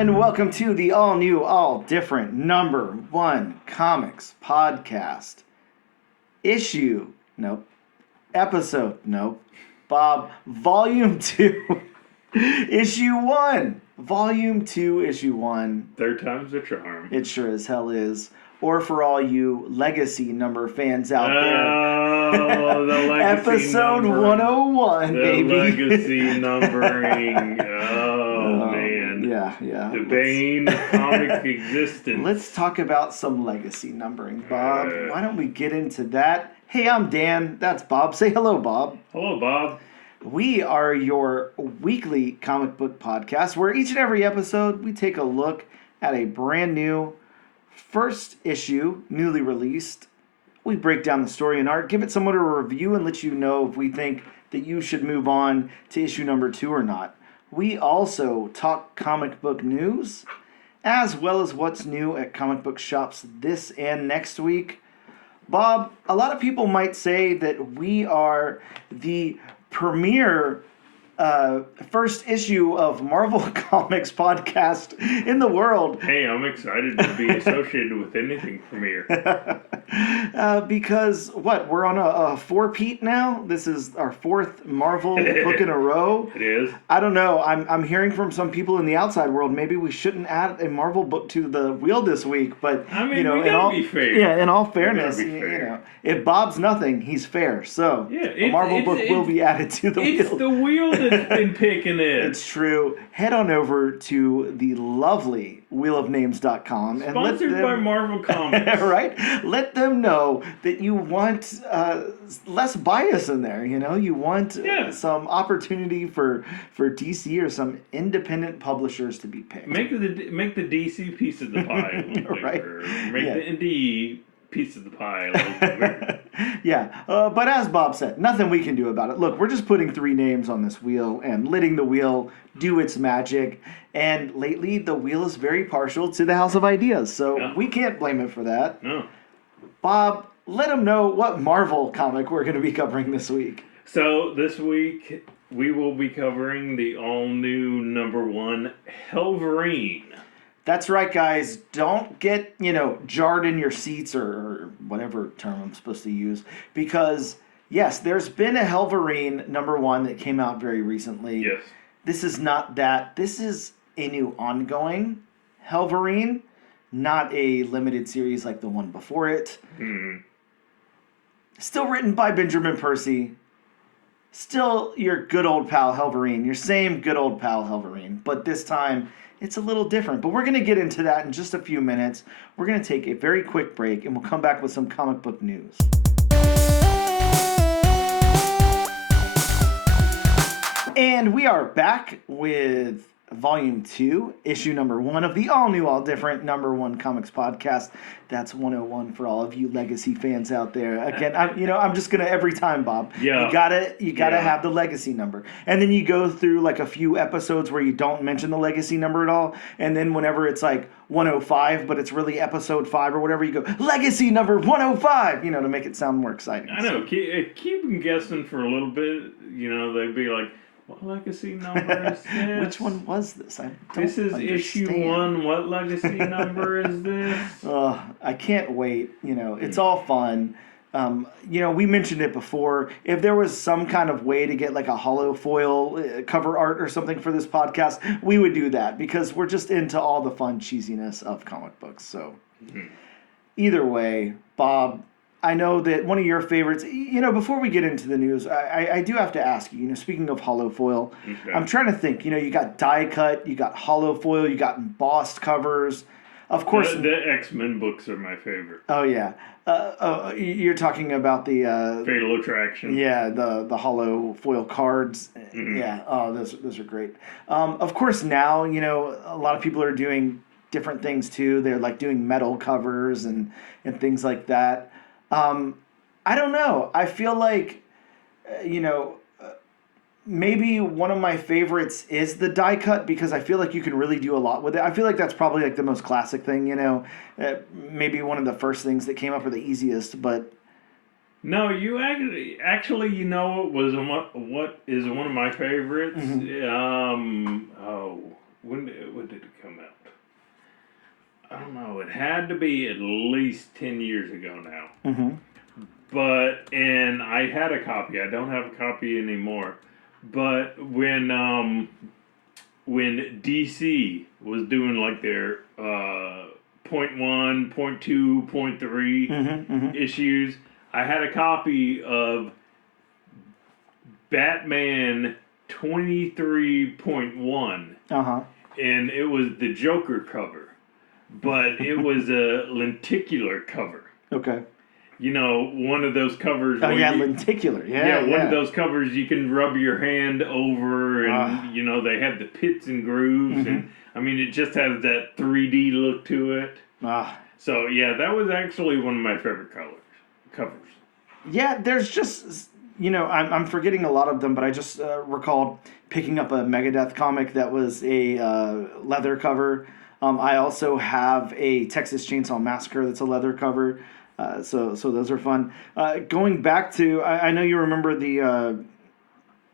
and welcome to the all-new, all-different #1 comics podcast. Episode, Bob, Volume 2, Issue 1. Volume 2, Issue 1. Third time's a charm. It sure as hell is. Or for all you legacy number fans out there. Oh, the legacy Episode numbering. 101, baby. The legacy numbering. Oh, man. Yeah. The bane of comic existence. Let's talk about some legacy numbering, Bob. Why don't we get into that? Hey, I'm Dan. That's Bob. Say hello, Bob. Hello, Bob. We are your weekly comic book podcast where each and every episode we take a look at a brand new first issue, newly released. We break down the story and art, give it somewhat of a review, and let you know if we think that you should move on to issue number 2 or not. We also talk comic book news, as well as what's new at comic book shops this and next week. Bob, a lot of people might say that we are the premier first issue of Marvel Comics podcast in the world. Hey, I'm excited to be associated with anything premiere. Because, we're on a four-peat now? This is our 4th Marvel book in a row? It is. I don't know. I'm hearing from some people in the outside world, maybe we shouldn't add a Marvel book to the wheel this week, but, I mean, we gotta be fair. Yeah, in all fairness, fair. If Bob's nothing, he's fair. So, Yeah, a Marvel book will be added to the wheel. It's the wheel that's been picking it. It's true. Head on over to the lovely wheelofnames.com and Sponsored by Marvel Comics. right? Let them know that you want less bias in there. You want some opportunity for DC or some independent publishers to be picked. Make the DC piece of the pie. Right. Make the indie piece of the pie a little bit bigger. Yeah, but as Bob said, nothing we can do about it. Look, we're just putting 3 names on this wheel and letting the wheel do its magic. And lately, the wheel is very partial to the House of Ideas, so we can't blame it for that. No. Bob, let them know what Marvel comic we're going to be covering this week. So this week, we will be covering the all-new #1 Hellverine. That's right, guys. Don't get, jarred in your seats or whatever term I'm supposed to use. Because, yes, there's been a Hellverine #1 that came out very recently. Yes. This is not that. This is a new ongoing Hellverine, not a limited series like the one before it. Still written by Benjamin Percy. Still your good old pal Hellverine. Your same good old pal Hellverine. But this time, it's a little different. But we're going to get into that in just a few minutes. We're going to take a very quick break, and we'll come back with some comic book news. And we are back with Volume 2, Issue #1 of the all-new, all-different #1 Comics podcast. That's 101 for all of you legacy fans out there. Again, I'm just gonna every time, Bob. Yeah. You gotta have the legacy number, and then you go through like a few episodes where you don't mention the legacy number at all, and then whenever it's like 105, but it's really episode 5 or whatever, you go legacy number 105. To make it sound more exciting. I know. Keep them guessing for a little bit. They'd be like, what legacy number is this? Which one was this? This is understand. issue 1. What legacy number is this? I can't wait. It's all fun. We mentioned it before. If there was some kind of way to get like a hollow foil cover art or something for this podcast, we would do that because we're just into all the fun cheesiness of comic books. So either way, Bob, I know that one of your favorites, before we get into the news, I do have to ask you, speaking of hollow foil, I'm trying to think, you got die cut, you got hollow foil, you got embossed covers. Of course. The X-Men books are my favorite. Oh, yeah. You're talking about the... Fatal Attraction. Yeah, the hollow foil cards. Yeah, those are great. Of course, now, a lot of people are doing different things, too. They're, like, doing metal covers and things like that. I don't know. I feel like, maybe one of my favorites is the die cut because I feel like you can really do a lot with it. I feel like that's probably like the most classic thing, maybe one of the first things that came up or the easiest, but... No, you actually, what is one of my favorites? when did it come out? I don't know. It had to be at least 10 years ago now. Mm-hmm. And I had a copy. I don't have a copy anymore. But when DC was doing like their point 1, point 2, point 3 issues, I had a copy of Batman 23.1. And it was the Joker cover. But it was a lenticular cover. Okay. You know, one of those covers. Oh, yeah, lenticular. Yeah, one of those covers you can rub your hand over, and, you know, they have the pits and grooves. And, I mean, it just has that 3D look to it. So, yeah, that was actually one of my favorite covers. Yeah, there's just, you know, I'm forgetting a lot of them, but I just recalled picking up a Megadeth comic that was a leather cover. I also have a Texas Chainsaw Massacre that's a leather cover. So those are fun. Going back to, I know you remember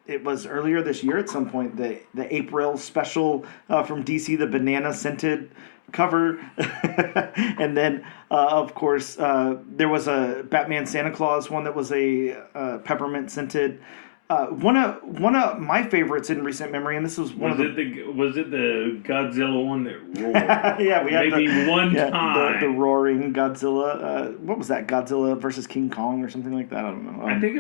it was earlier this year at some point, the April special from DC, the banana scented cover. And then, of course, there was a Batman Santa Claus one that was a peppermint scented. One of my favorites in recent memory, and this was was it the Godzilla one that roared? Yeah, we had maybe one time the roaring Godzilla. What was that? Godzilla versus King Kong or something like that? I don't know. I think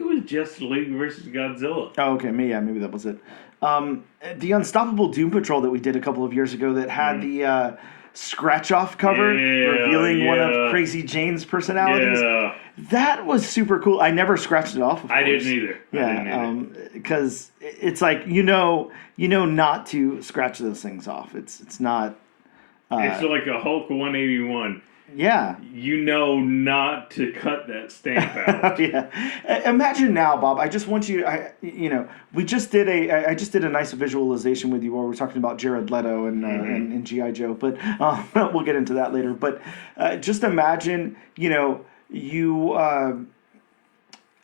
it was Justice League versus Godzilla. Oh, okay, maybe that was it. The Unstoppable Doom Patrol that we did a couple of years ago that had the scratch off cover revealing one of Crazy Jane's personalities. Yeah. That was super cool. I never scratched it off. Of course. I didn't either. Yeah, because it's like you know not to scratch those things off. It's not. It's like a Hulk 181. Yeah. You know not to cut that stamp out. Yeah. Imagine now, Bob. I just want you. We just did I just did a nice visualization with you where we're talking about Jared Leto and G.I. Joe, but we'll get into that later. But just imagine, you.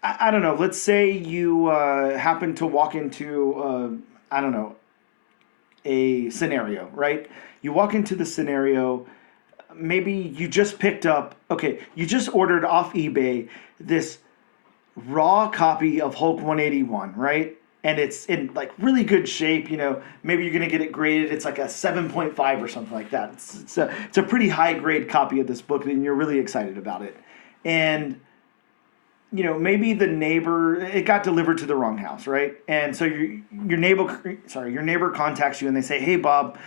I don't know. Let's say you happen to walk into a scenario, right? You walk into the scenario. Maybe you just picked up, you just ordered off eBay this raw copy of Hulk 181, right? And it's in like really good shape, maybe you're going to get it graded. It's like a 7.5 or something like that. It's a pretty high grade copy of this book and you're really excited about it. And, maybe the neighbor, it got delivered to the wrong house, right? And so your neighbor contacts you and they say, hey, Bob,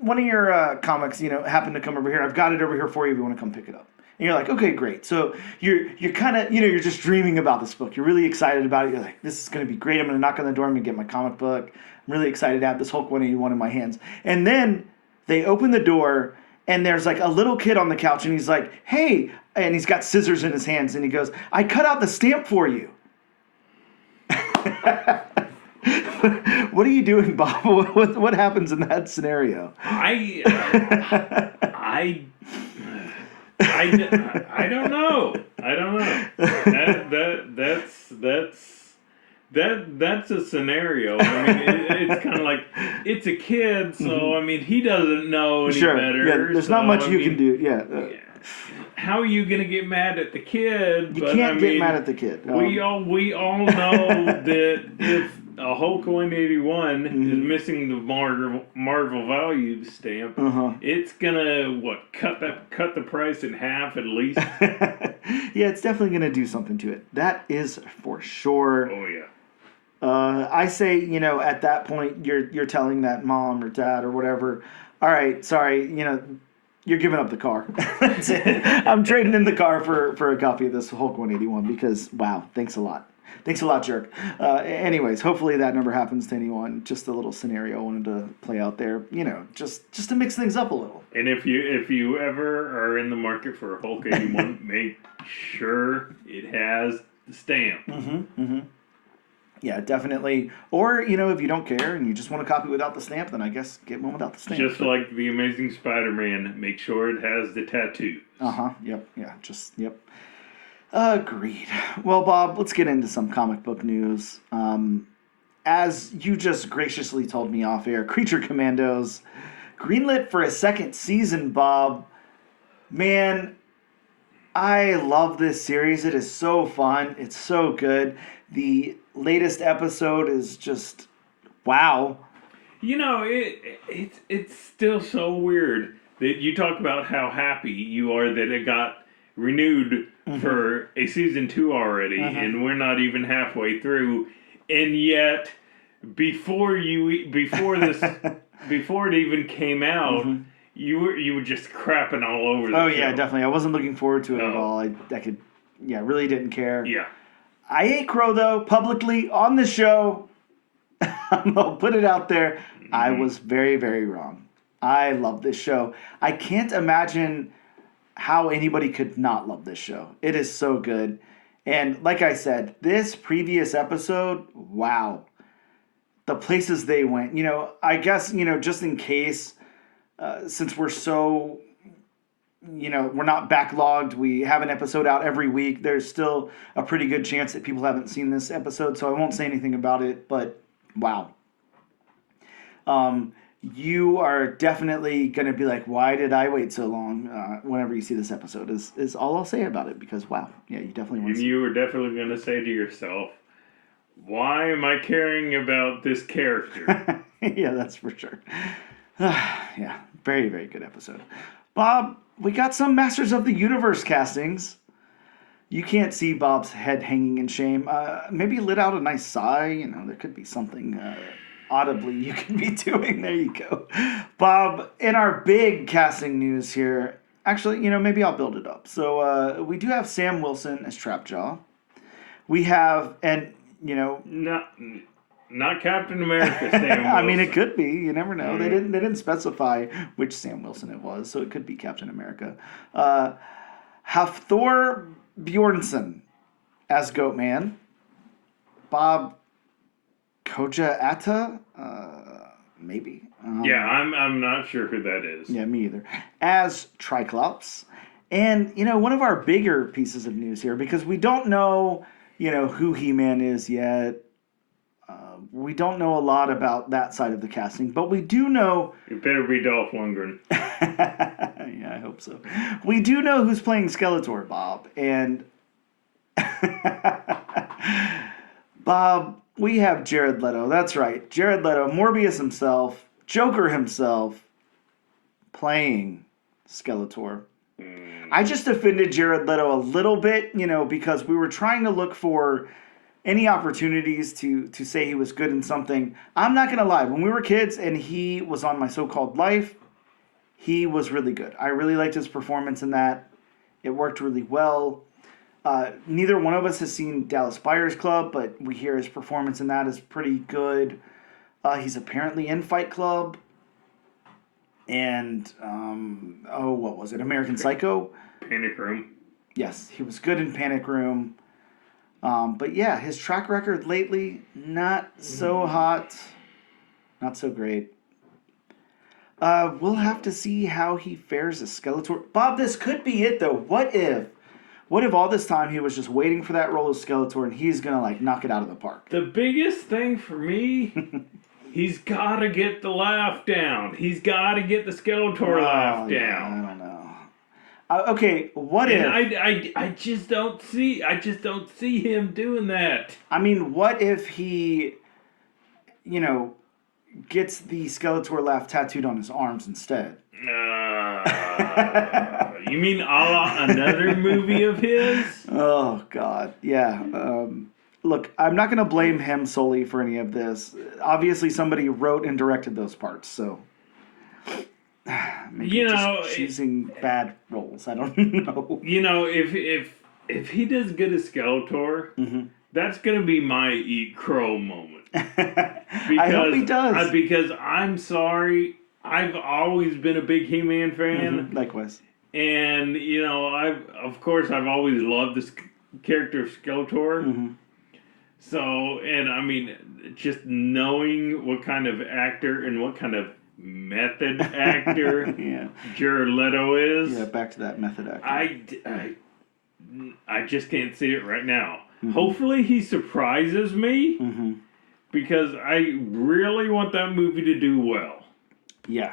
one of your comics, happened to come over here. I've got it over here for you if you want to come pick it up. And you're like, okay, great. So you're kind of, you're just dreaming about this book. You're really excited about it. You're like, this is going to be great. I'm going to knock on the door. I'm going to get my comic book. I'm really excited to have this Hulk 181 in my hands. And then they open the door and there's like a little kid on the couch and he's like, hey, and he's got scissors in his hands and he goes, I cut out the stamp for you. What are you doing, Bob? What happens in that scenario? I don't know. That's a scenario. I mean, it's kind of like it's a kid, so I mean, he doesn't know any better. Yeah, there's not much you can do. Yeah. How are you gonna get mad at the kid? You can't get mad at the kid. We all know that if a Hulk 181 is missing the Marvel value stamp, it's gonna cut the price in half at least. Yeah, it's definitely gonna do something to it. That is for sure. Oh yeah. I say, at that point, you're telling that mom or dad or whatever, all right, sorry, you're giving up the car. That's it. I'm trading in the car for a copy of this Hulk 181 because, wow, thanks a lot. Thanks a lot, jerk. Anyways, hopefully that never happens to anyone. Just a little scenario I wanted to play out there, just to mix things up a little. And if you ever are in the market for a Hulk 81, make sure it has the stamp. Yeah, definitely. Or, if you don't care and you just want a copy without the stamp, then I guess get one without the stamp. Just like the Amazing Spider-Man, make sure it has the tattoos. Yep. Yeah, yep. Agreed. Well, Bob, let's get into some comic book news. as you just graciously told me off air, Creature Commandos, greenlit for a second season, Bob. Man, I love this series. It is so fun. It's so good. The latest episode is just wow. You know, it's still so weird that you talk about how happy you are that it got renewed for a season 2 already, and we're not even halfway through, and yet before this before it even came out, you were just crapping all over the show. Yeah, definitely. I wasn't looking forward to it at all. I really didn't care. Yeah. I ate crow though publicly on the show. I'll put it out there. I was very, very wrong. I love this show. I can't imagine how anybody could not love this show. It is so good. And like I said, this previous episode, wow. The places they went. I guess, just in case, since we're so, we're not backlogged, we have an episode out every week, there's still a pretty good chance that people haven't seen this episode, so I won't say anything about it, but wow. You are definitely going to be like, why did I wait so long? Whenever you see this episode is all I'll say about it, because wow. Yeah, you definitely want to see it. You were definitely going to say to yourself, why am I caring about this character? Yeah, that's for sure. Yeah, very, very good episode. Bob, we got some Masters of the Universe castings. You can't see Bob's head hanging in shame. Maybe let out a nice sigh. There could be something audibly you could be doing. There you go. Bob, in our big casting news here, actually, maybe I'll build it up. So we do have Sam Wilson as Trapjaw. We have, Not Captain America, Sam Wilson. I mean, it could be. You never know. They didn't specify which Sam Wilson it was, so it could be Captain America. Hafthor Bjornsson as Goatman. Bob Koja Atta, maybe. I'm not sure who that is. Yeah, me either. As Triclops. And, one of our bigger pieces of news here, because we don't know, who He-Man is yet. We don't know a lot about that side of the casting, but we do know... It better be Dolph Lundgren. Yeah, I hope so. We do know who's playing Skeletor, Bob. And... Bob, we have Jared Leto. That's right. Jared Leto, Morbius himself, Joker himself, playing Skeletor. I just offended Jared Leto a little bit, because we were trying to look for any opportunities to say he was good in something. I'm not going to lie. When we were kids and he was on My So-Called Life, he was really good. I really liked his performance in that. It worked really well. Neither one of us has seen Dallas Buyers Club, but we hear his performance in that is pretty good. He's apparently in Fight Club. And, what was it? American Psycho? Panic Room. Yes, he was good in Panic Room. But yeah, his track record lately, not so hot. Not so great. We'll have to see how he fares as Skeletor. Bob, this could be it, though. What if all this time he was just waiting for that role of Skeletor and he's going to, knock it out of the park? The biggest thing for me, he's got to get the laugh down. He's got to get the Skeletor laugh down. I don't know. Okay, what if... I just don't see him doing that. I mean, what if he, gets the Skeletor laugh tattooed on his arms instead? You mean a la another movie of his? Oh, God. Yeah. Look, I'm not going to blame him solely for any of this. Obviously, somebody wrote and directed those parts, so... Maybe choosing bad roles. I don't know. If he does good as Skeletor, that's going to be my eat crow moment. I hope he does. Because I'm sorry, I've always been a big He-Man fan. Likewise. And, I've always loved this character of Skeletor. So, and I mean, just knowing what kind of actor and what kind of method actor Jared Leto is. Yeah, back to that method actor. I just can't see it right now. Hopefully he surprises me because I really want that movie to do well. Yeah,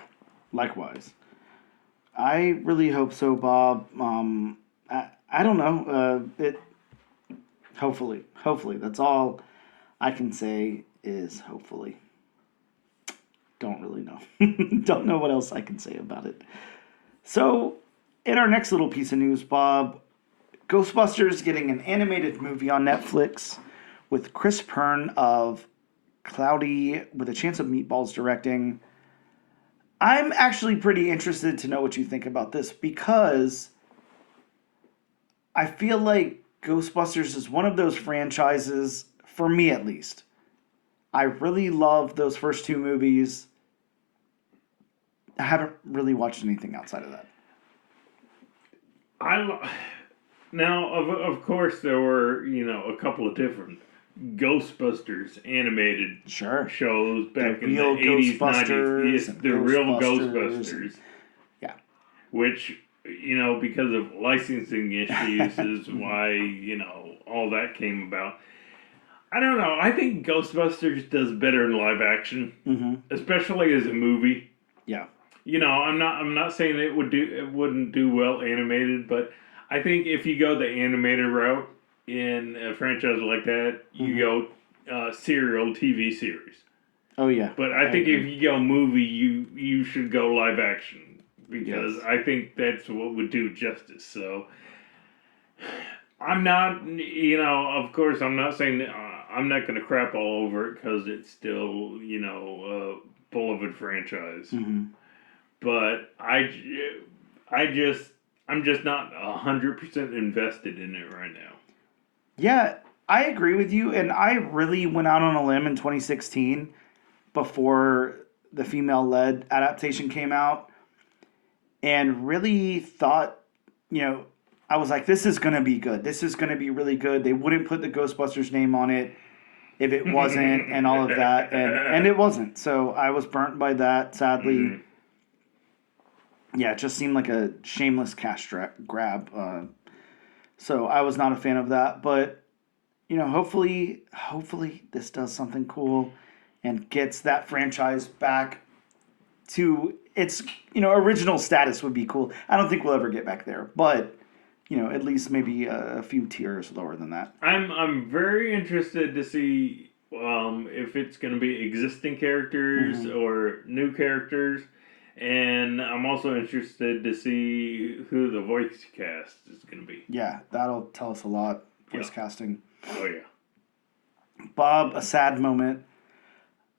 likewise. I really hope so, Bob. I don't know. Hopefully. That's all I can say is hopefully. Don't really know. Don't know what else I can say about it. So, in our next little piece of news, Bob, Ghostbusters getting an animated movie on Netflix with Chris Pern of Cloudy with a Chance of Meatballs directing. I'm actually pretty interested to know what you think about this because I feel like Ghostbusters is one of those franchises, for me at least. I really love those first two movies. I haven't really watched anything outside of that. Now, of course, there were a couple of different Ghostbusters animated shows back in the 80s, 90s. Yes, the real Ghostbusters. Yeah. Which, because of licensing issues is why, all that came about. I don't know. I think Ghostbusters does better in live action, especially as a movie. Yeah. I'm not saying it wouldn't do well animated, but I think if you go the animated route in a franchise like that, you go serial TV series. Oh yeah. But I think if you go movie, you should go live action because I think that's what would do justice. So I'm not, of course, I'm not saying that I'm not going to crap all over it because it's still, a beloved franchise. But I'm just not 100% invested in it right now. Yeah, I agree with you, and I really went out on a limb in 2016 before the female-led adaptation came out, and really thought, I was like, this is going to be good. This is going to be really good. They wouldn't put the Ghostbusters name on it if it wasn't, and all of that, and it wasn't. So I was burnt by that, sadly. Yeah, it just seemed like a shameless cash grab. So I was not a fan of that. But, hopefully this does something cool and gets that franchise back to its, original status would be cool. I don't think we'll ever get back there. But, at least maybe a few tiers lower than that. I'm very interested to see if it's going to be existing characters or new characters. And I'm also interested to see who the voice cast is going to be. Yeah, that'll tell us a lot. Voice casting. Oh, yeah. Bob, a sad moment.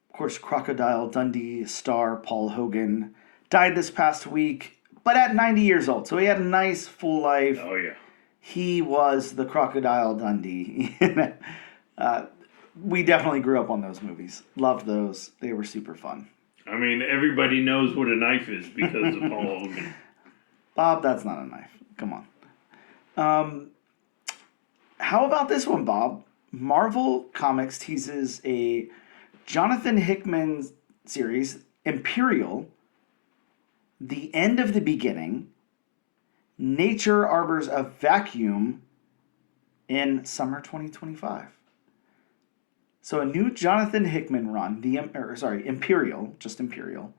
Of course, Crocodile Dundee star Paul Hogan died this past week, but at 90 years old. So he had a nice full life. Oh, yeah. He was the Crocodile Dundee. We definitely grew up on those movies. Loved those. They were super fun. I mean, everybody knows what a knife is because of Paul Hogan. Bob, that's not a knife. Come on. How about this one, Bob? Marvel Comics teases a Jonathan Hickman series, Imperial, The End of the Beginning, Nature Arbors a Vacuum in summer 2025. So a new Jonathan Hickman run, Imperial, just Imperial.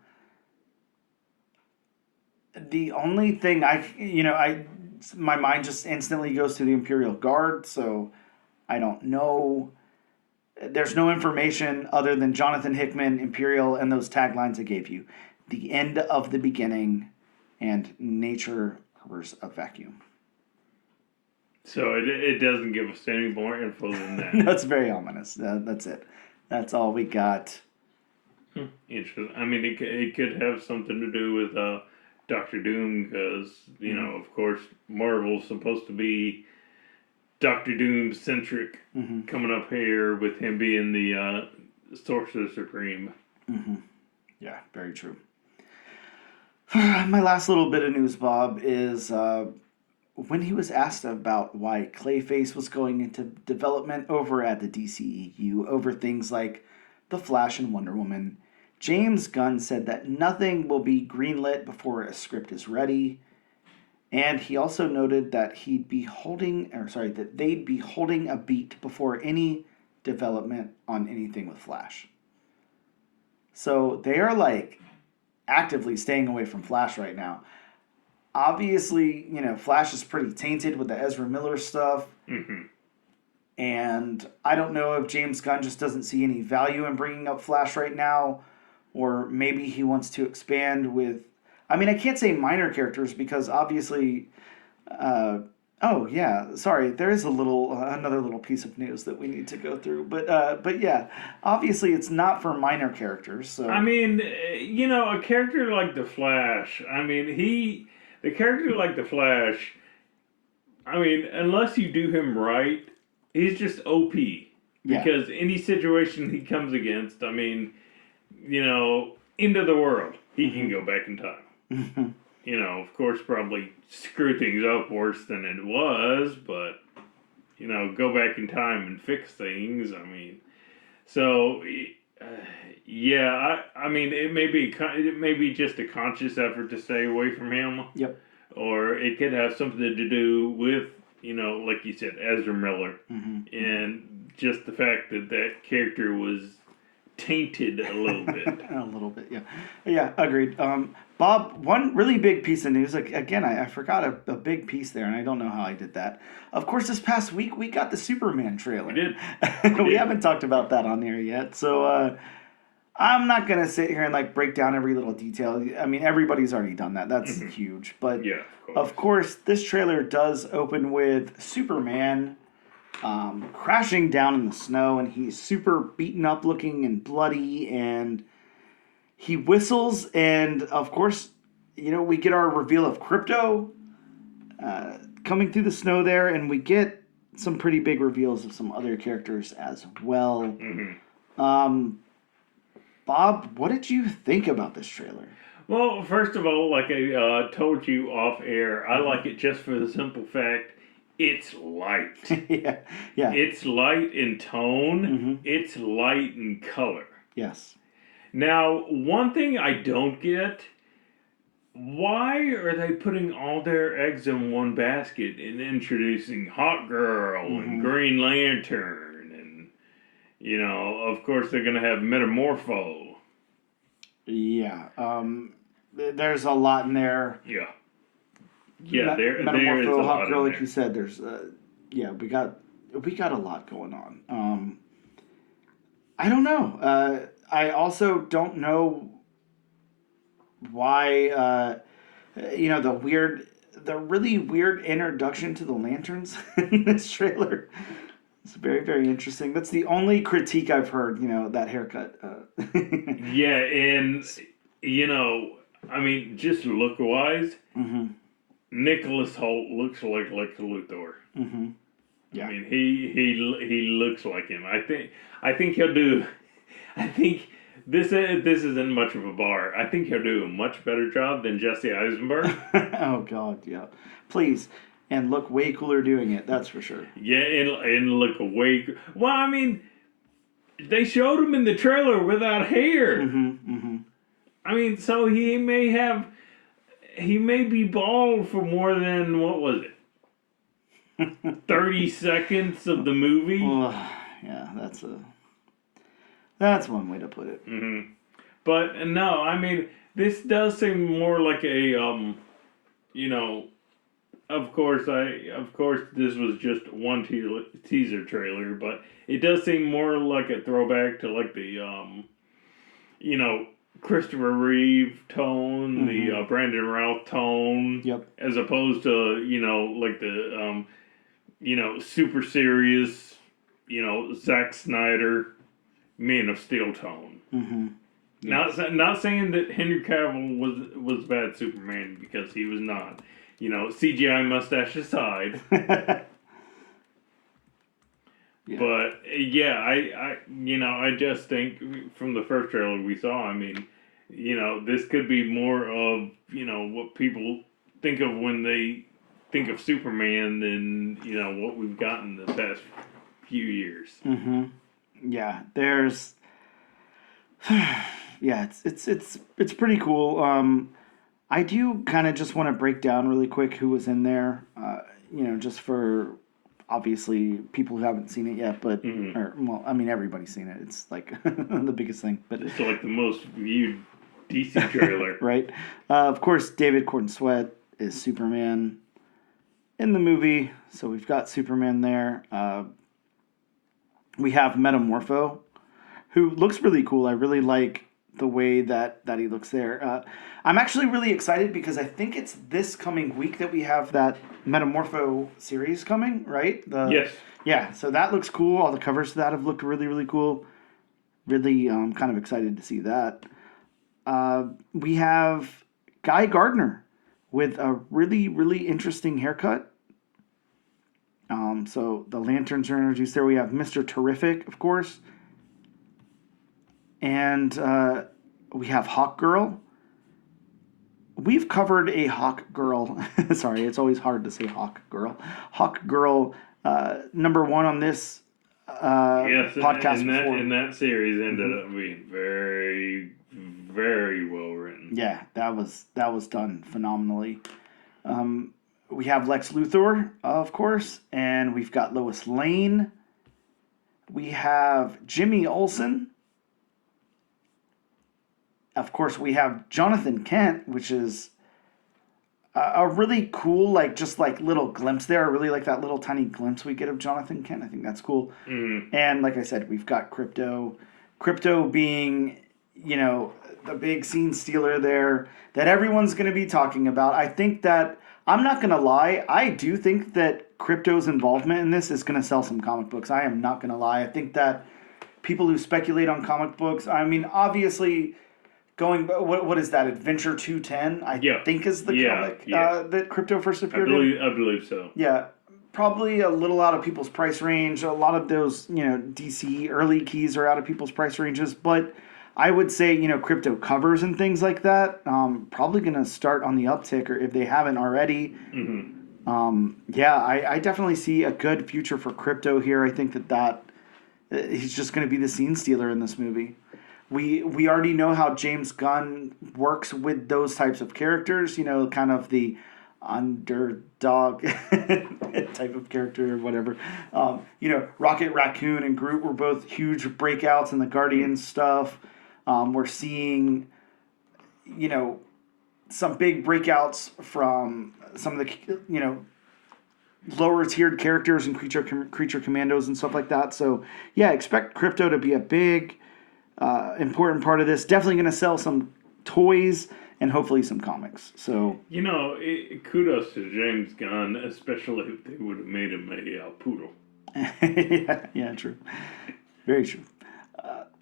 The only thing my mind just instantly goes to the Imperial Guard, so I don't know. There's no information other than Jonathan Hickman, Imperial, and those taglines I gave you. The End of the Beginning and Nature Arbors a Vacuum. So it doesn't give us any more info than that. That's very ominous. That's it. That's all we got. Interesting. I mean, it could have something to do with Doctor Doom because, of course, Marvel's supposed to be Doctor Doom-centric coming up here with him being the Sorcerer Supreme. Yeah, very true. My last little bit of news, Bob, is... when he was asked about why Clayface was going into development over at the DCEU over things like The Flash and Wonder Woman, James Gunn said that nothing will be greenlit before a script is ready. And he also noted that they'd be holding a beat before any development on anything with Flash. So they are like actively staying away from Flash right now. Obviously, Flash is pretty tainted with the Ezra Miller stuff. Mm-hmm. And I don't know if James Gunn just doesn't see any value in bringing up Flash right now, or maybe he wants to expand with. I mean, I can't say minor characters because obviously. Oh yeah, sorry. There is another little piece of news that we need to go through, but yeah, obviously it's not for minor characters. So I mean, a character like the Flash. I mean, the character like the Flash. I mean, unless you do him right, he's just OP. Because any situation he comes against, I mean, end of the world, he can go back in time. Of course, probably screw things up worse than it was, but, go back in time and fix things. I mean, so, yeah, I mean, it may be just a conscious effort to stay away from him. Yep. Or it could have something to do with, like you said, Ezra Miller. Mm-hmm. And just the fact that character was tainted a little bit. A little bit, yeah. Yeah, agreed. Bob, one really big piece of news. Again, I forgot a big piece there, and I don't know how I did that. Of course, this past week, we got the Superman trailer. We did. We haven't talked about that on there yet, so I'm not going to sit here and break down every little detail. I mean, everybody's already done that. That's huge. But, yeah, of course, this trailer does open with Superman crashing down in the snow, and he's super beaten up looking and bloody, and he whistles, and of course, we get our reveal of Crypto coming through the snow there, and we get some pretty big reveals of some other characters as well. Mm-hmm. Bob, what did you think about this trailer? Well, first of all, like I told you off air, I like it just for the simple fact it's light. yeah. It's light in tone. Mm-hmm. It's light in color. Yes. Now, one thing I don't get, why are they putting all their eggs in one basket and introducing Hot Girl and Green Lantern and, of course they're going to have Metamorpho. Yeah. There's a lot in there. Yeah. Yeah, there is a Metamorpho, lot Hot Girl, in like you said, there's we got a lot going on. I don't know. I also don't know why the really weird introduction to the lanterns in this trailer. It's very, very interesting. That's the only critique I've heard, that haircut. Yeah, and, I mean, just look-wise, Nicholas Hoult looks like Lex Luthor. Mm-hmm. Yeah. I mean, he looks like him. I think he'll do. I think this isn't much of a bar. I think he'll do a much better job than Jesse Eisenberg. Oh God, yeah. Please, and look way cooler doing it. That's for sure. Yeah, and look way. Well, I mean, they showed him in the trailer without hair. I mean, so he may be bald for more than, what was it, 30 seconds of the movie. Yeah, that's one way to put it. But no, I mean, this does seem more like a of course this was just one teaser trailer, but it does seem more like a throwback to like the Christopher Reeve tone, the Brandon Routh tone, as opposed to like the super serious Zack Snyder Man of Steel tone. Not saying that Henry Cavill was bad Superman, because he was not. CGI mustache aside. Yeah. But yeah, I just think from the first trailer we saw, I mean, this could be more of what people think of when they think of Superman than what we've gotten the past few years. Yeah, there's yeah, it's pretty cool. I do kind of just want to break down really quick who was in there, just for obviously people who haven't seen it yet, but everybody's seen it. It's like the biggest thing. But it's like the most viewed DC trailer, right? Of course, David Gordon Sweat is Superman in the movie, so we've got Superman there. We have Metamorpho, who looks really cool. I really like the way that he looks there. I'm actually really excited because I think it's this coming week that we have that Metamorpho series coming, right? Yes. Yeah, so that looks cool. All the covers to that have looked really, really cool. Really kind of excited to see that. We have Guy Gardner with a really, really interesting haircut. So the Lanterns are introduced there. We have Mr. Terrific, of course. And we have Hawk Girl. We've covered a Hawk Girl. Sorry, it's always hard to say Hawk Girl. Hawk Girl, number one on this podcast before. And that series ended up being very, very well written. Yeah, that was done phenomenally. We have Lex Luthor, of course, and we've got Lois Lane. We have Jimmy Olsen. Of course, we have Jonathan Kent, which is a really cool, little glimpse there. I really like that little tiny glimpse we get of Jonathan Kent. I think that's cool. Mm-hmm. And like I said, we've got Crypto. Crypto being, the big scene stealer there that everyone's going to be talking about. I think that, I'm not going to lie, I do think that Crypto's involvement in this is going to sell some comic books. I am not going to lie. I think that people who speculate on comic books, obviously... what is that? Adventure 210, I think is the comic that Crypto first appeared in. I believe so. Yeah, probably a little out of people's price range. A lot of those, DC early keys are out of people's price ranges. But I would say, Crypto covers and things like that, probably going to start on the uptick, or if they haven't already. Mm-hmm. I definitely see a good future for Crypto here. I think that he's just going to be the scene stealer in this movie. We already know how James Gunn works with those types of characters, kind of the underdog type of character or whatever. Rocket Raccoon and Groot were both huge breakouts in the Guardians stuff. We're seeing, some big breakouts from some of the, lower tiered characters and creature commandos and stuff like that. So, yeah, expect Crypto to be a big... important part of this. Definitely going to sell some toys and hopefully some comics. So kudos to James Gunn, especially if they would have made him a poodle. yeah, true, very true.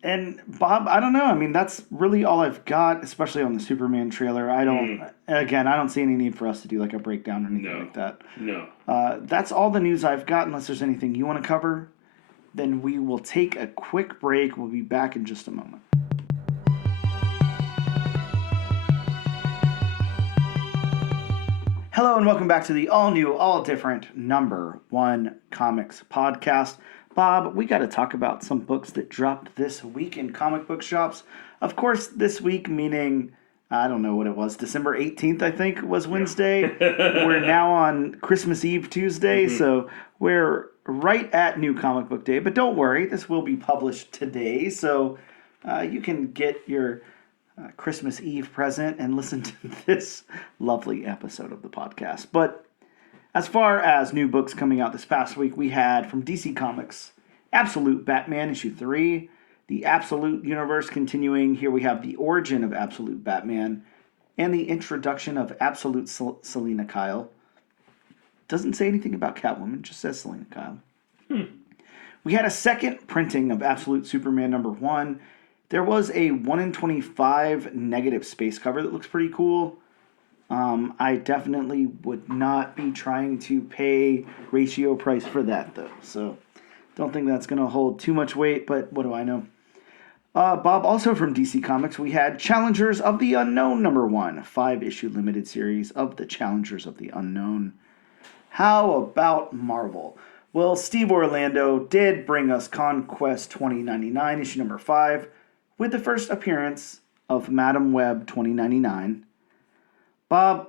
And Bob, I don't know. That's really all I've got, especially on the Superman trailer. I don't see any need for us to do like a breakdown or anything like that. No. That's all the news I've got. Unless there's anything you want to cover. Then we will take a quick break. We'll be back in just a moment. Hello and welcome back to the all-new, all-different number one comics podcast. Bob, we got to talk about some books that dropped this week in comic book shops. Of course, this week meaning, I don't know what it was, December 18th, I think, was Wednesday. We're now on Christmas Eve Tuesday, so we're right at New Comic Book Day. But don't worry, this will be published today, so you can get your Christmas Eve present and listen to this lovely episode of the podcast. But as far as new books coming out this past week, we had from DC Comics, Absolute Batman issue 3, the Absolute Universe continuing. Here we have the origin of Absolute Batman and the introduction of Absolute Selina Kyle. Doesn't say anything about Catwoman, just says Selina Kyle. We had a second printing of Absolute Superman number 1. There was a 1 in 25 negative space cover that looks pretty cool. I definitely would not be trying to pay ratio price for that, though. So, don't think that's going to hold too much weight, but what do I know? Bob, also from DC Comics, we had Challengers of the Unknown number 1, 5-issue limited series of the Challengers of the Unknown. How about Marvel? Well, Steve Orlando did bring us Conquest 2099, issue number 5, with the first appearance of Madam Web 2099. Bob,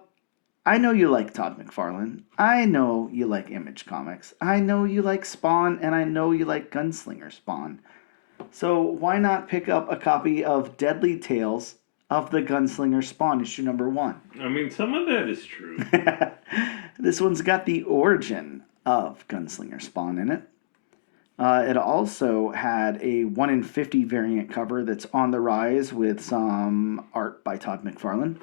I know you like Todd McFarlane. I know you like Image Comics. I know you like Spawn, and I know you like Gunslinger Spawn. So why not pick up a copy of Deadly Tales of the Gunslinger Spawn, issue number 1? I mean, some of that is true. This one's got the origin of Gunslinger Spawn in it. It also had a 1 in 50 variant cover that's on the rise with some art by Todd McFarlane.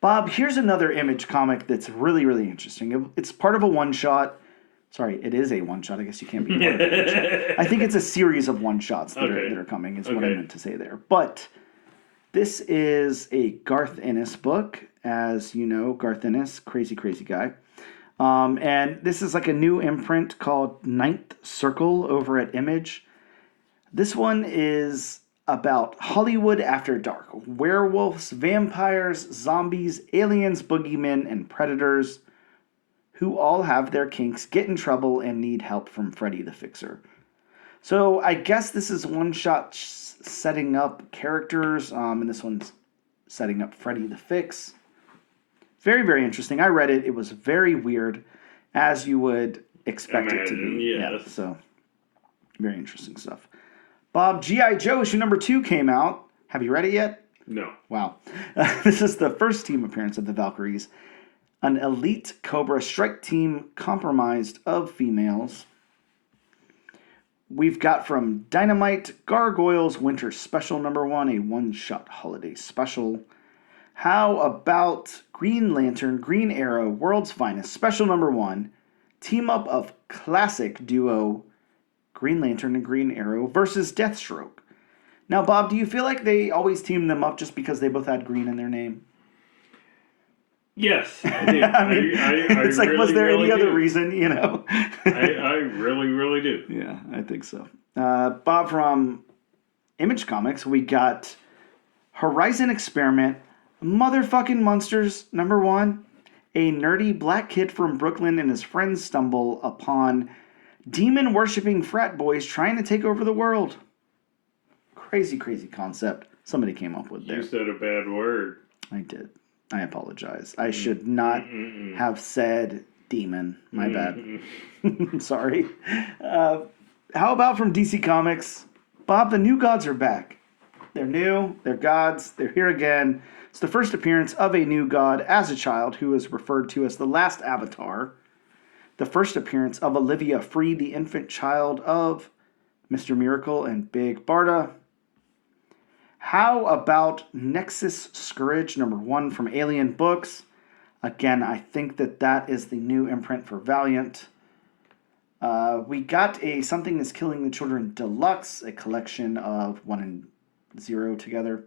Bob, here's another Image comic that's really, really interesting. It's part of a one-shot. Sorry, it is a one-shot. I guess you can't be part of it. I think it's a series of one-shots that are coming is what I meant to say there. But this is a Garth Ennis book. As you know, Garth Ennis, crazy, crazy guy. And this is like a new imprint called Ninth Circle over at Image. This one is about Hollywood after dark. Werewolves, vampires, zombies, aliens, boogeymen, and predators who all have their kinks, get in trouble, and need help from Freddy the Fixer. So I guess this is one-shot setting up characters, and this one's setting up Freddy the Fix. Very, very interesting. I read it. It was very weird, as you would expect it to be. Yes. Yeah, so very interesting stuff. Bob, G.I. Joe issue number 2 came out. Have you read it yet? No. Wow. This is the first team appearance of the Valkyries, an elite Cobra strike team comprised of females. We've got from Dynamite, Gargoyles Winter Special number 1, a one-shot holiday special. How about Green Lantern, Green Arrow, World's Finest, Special number 1, team up of classic duo Green Lantern and Green Arrow versus Deathstroke. Now, Bob, do you feel like they always teamed them up just because they both had green in their name? Yes, I do. I mean, it's like, was there any other reason, you know? I really, really do. Yeah, I think so. Bob, from Image Comics, we got Horizon Experiment, Motherfucking Monsters, number 1. A nerdy black kid from Brooklyn and his friends stumble upon demon-worshipping frat boys trying to take over the world. Crazy, crazy concept somebody came up with there. You said a bad word. I did. I apologize. I should not have said demon. My bad. Sorry. How about from DC Comics? Bob, the New Gods are back. They're new. They're gods. They're here again. It's the first appearance of a new god as a child who is referred to as the last Avatar. The first appearance of Olivia Free, the infant child of Mr. Miracle and Big Barda. How about Nexus Scourge, number 1 from Alien Books? Again, I think that is the new imprint for Valiant. We got a Something Is Killing the Children Deluxe, a collection of 1 and 0 together.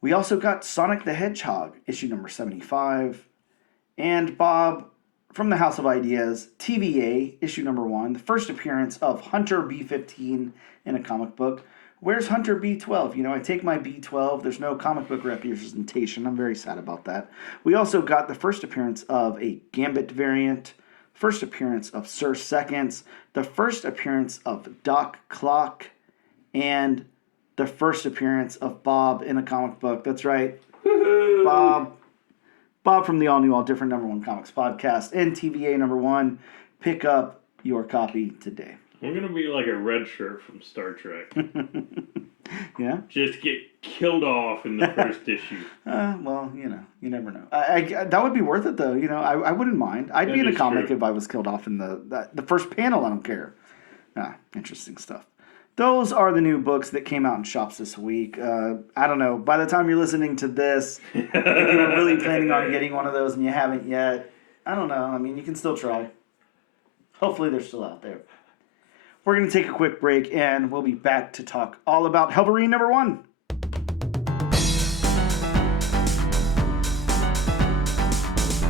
We also got Sonic the Hedgehog, issue number 75. And Bob, from the House of Ideas, TVA, issue number 1, the first appearance of Hunter B-15 in a comic book. Where's Hunter B-12? You know, I take my B-12. There's no comic book representation. I'm very sad about that. We also got the first appearance of a Gambit variant, first appearance of Sir Seconds, the first appearance of Doc Clock, and the first appearance of Bob in a comic book. That's right. Bob from the All New, All Different number 1 Comics podcast and TVA number 1. Pick up your copy today. I'm going to be like a red shirt from Star Trek. Yeah? Just get killed off in the first issue. Well, you know, you never know. That would be worth it, though. You know, I wouldn't mind. I'd be in a comic if I was killed off in the first panel. I don't care. Interesting stuff. Those are the new books that came out in shops this week. I don't know. By the time you're listening to this, if you were really planning on getting one of those and you haven't yet, I don't know. I mean, you can still try. Hopefully they're still out there. We're going to take a quick break, and we'll be back to talk all about Hellverine number 1.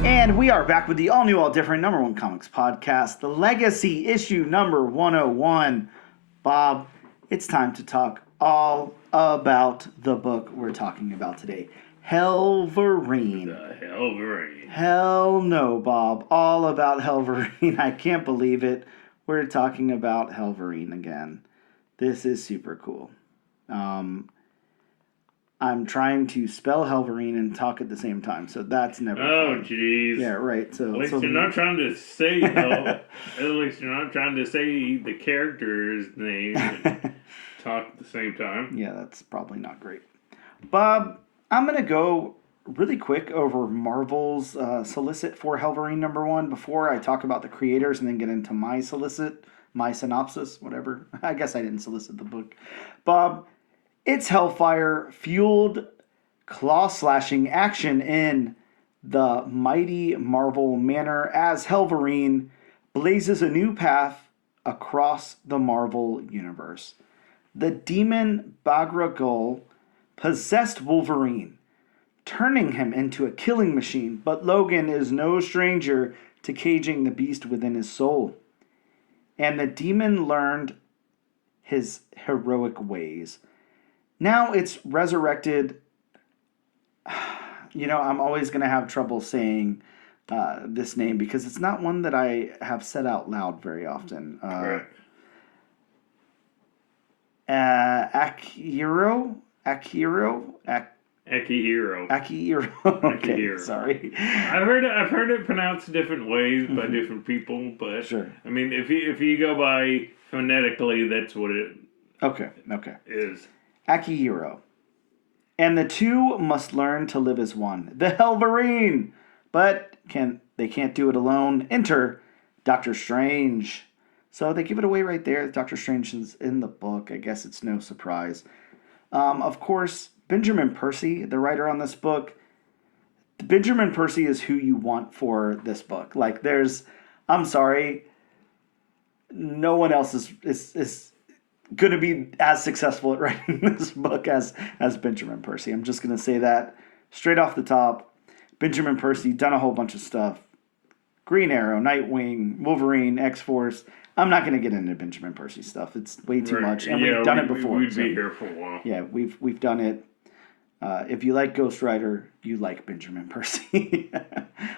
And we are back with the All New, All Different number 1 Comics podcast, the Legacy issue number 101. Bob, it's time to talk all about the book we're talking about today, Hellverine. The Hellverine. Hell no, Bob. All about Hellverine. I can't believe it. We're talking about Hellverine again. This is super cool. I'm trying to spell Hellverine and talk at the same time, so that's never fun. Jeez. Yeah, right. So at least you're not trying to say At least you're not trying to say the character's name and talk at the same time. Yeah, that's probably not great. Bob, I'm gonna go really quick over Marvel's solicit for Hellverine #1 before I talk about the creators and then get into my synopsis, whatever. I guess I didn't solicit the book. Bob, it's Hellfire fueled claw-slashing action in the mighty Marvel manor as Hellverine blazes a new path across the Marvel universe. The demon Bagra Gul possessed Wolverine, turning him into a killing machine, but Logan is no stranger to caging the beast within his soul. And the demon learned his heroic ways. Now it's resurrected. I'm always going to have trouble saying this name because it's not one that I have said out loud very often. Correct. Akihiro. Okay, sorry. I've heard it pronounced different ways by different people, but sure. I mean, if you go by phonetically, that's what it. Okay. Is Akihiro. And the two must learn to live as one. The Hellverine! But they can't do it alone. Enter Doctor Strange. So they give it away right there. Doctor Strange is in the book. I guess it's no surprise. Of course, Benjamin Percy, the writer on this book. Benjamin Percy is who you want for this book. Like, I'm sorry, no one else is going to be as successful at writing this book as Benjamin Percy. I'm just going to say that straight off the top. Benjamin Percy done a whole bunch of stuff. Green Arrow, Nightwing, Wolverine, X-Force. I'm not going to get into Benjamin Percy stuff. It's way too much, and we've done it before. We'd be here for a while. Yeah, we've done it. If you like Ghost Rider, you like Benjamin Percy.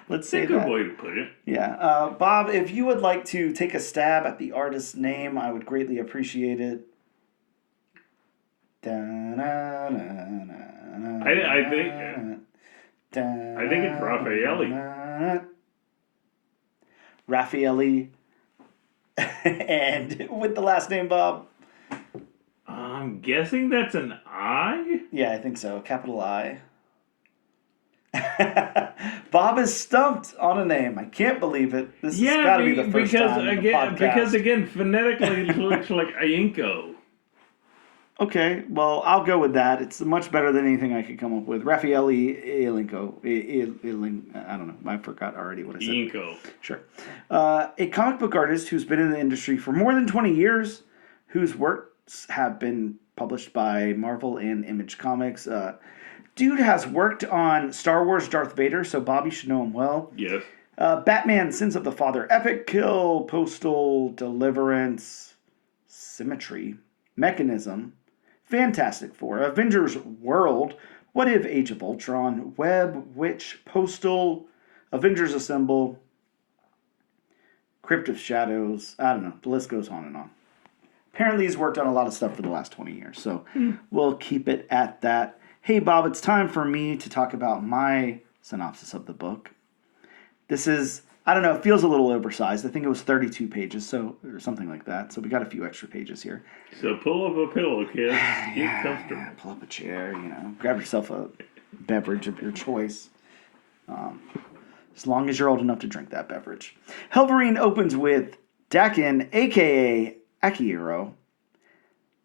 Let's say that. That's a good way to put it. Yeah. Bob, if you would like to take a stab at the artist's name, I would greatly appreciate it. I think it's Raffaelli. Raffaelli. And with the last name, Bob? I'm guessing that's an I? Yeah, I think so. Capital I. Bob is stumped on a name. I can't believe it. This has got to be the first time in the podcast. Because again, phonetically it looks like Ienko. Okay, well, I'll go with that. It's much better than anything I could come up with. Raffaelli Ienko. I don't know. I forgot already what I said. Ienko. Sure. A comic book artist who's been in the industry for more than 20 years, whose works have been published by Marvel and Image Comics. Dude has worked on Star Wars Darth Vader, so Bobby should know him well. Yes. Batman, Sins of the Father, Epic Kill, Postal, Deliverance, Symmetry, Mechanism, Fantastic Four, Avengers World, What If Age of Ultron, Web, Witch, Postal, Avengers Assemble, Crypt of Shadows. I don't know. The list goes on and on. Apparently he's worked on a lot of stuff for the last 20 years, so we'll keep it at that. Hey, Bob, it's time for me to talk about my synopsis of the book. This is, I don't know, it feels a little oversized. I think it was 32 pages, or something like that. So we got a few extra pages here. So pull up a pillow, kid. Get comfortable. Yeah, pull up a chair, grab yourself a beverage of your choice. As long as you're old enough to drink that beverage. Hellverine opens with Dakin, a.k.a. Akihiro,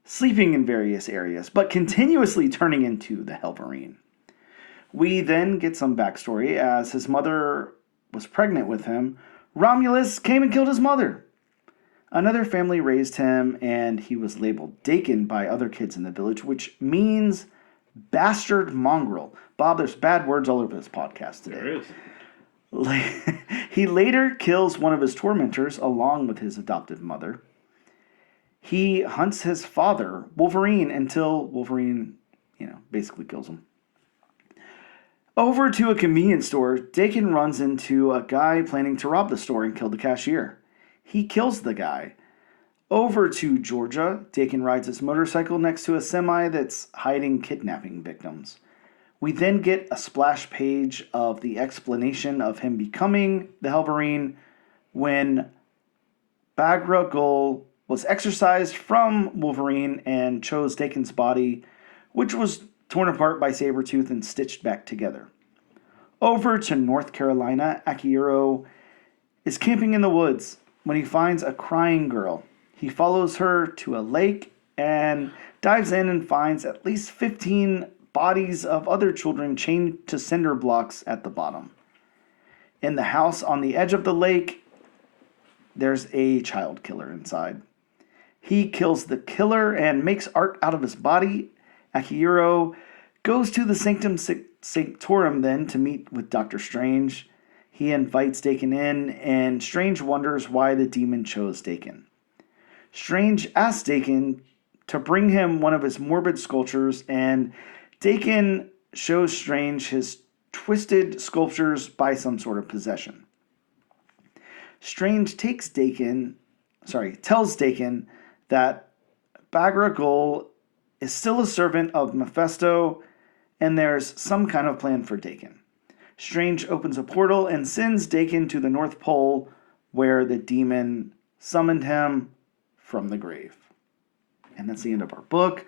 sleeping in various areas, but continuously turning into the Hellverine. We then get some backstory. As his mother was pregnant with him, Romulus came and killed his mother. Another family raised him, and he was labeled Dakin by other kids in the village, which means bastard mongrel. Bob, there's bad words all over this podcast today. There is. He later kills one of his tormentors along with his adopted mother. He hunts his father, Wolverine, until Wolverine, basically kills him. Over to a convenience store, Dakin runs into a guy planning to rob the store and kill the cashier. He kills the guy. Over to Georgia, Dakin rides his motorcycle next to a semi that's hiding kidnapping victims. We then get a splash page of the explanation of him becoming the Hellverine when Bagra Ghul was exorcised from Wolverine and chose Dakin's body, which was torn apart by Sabretooth and stitched back together. Over to North Carolina, Akihiro is camping in the woods when he finds a crying girl. He follows her to a lake and dives in and finds at least 15 bodies of other children chained to cinder blocks at the bottom. In the house on the edge of the lake, there's a child killer inside. He kills the killer and makes art out of his body. Akihiro goes to the Sanctum Sanctorum then to meet with Doctor Strange. He invites Dakin in, and Strange wonders why the demon chose Dakin. Strange asks Dakin to bring him one of his morbid sculptures, and Dakin shows Strange his twisted sculptures by some sort of possession. Strange tells Dakin that Bagra Ghul is still a servant of Mephisto, and there's some kind of plan for Dakin. Strange opens a portal and sends Dakin to the North Pole, where the demon summoned him from the grave. And that's the end of our book.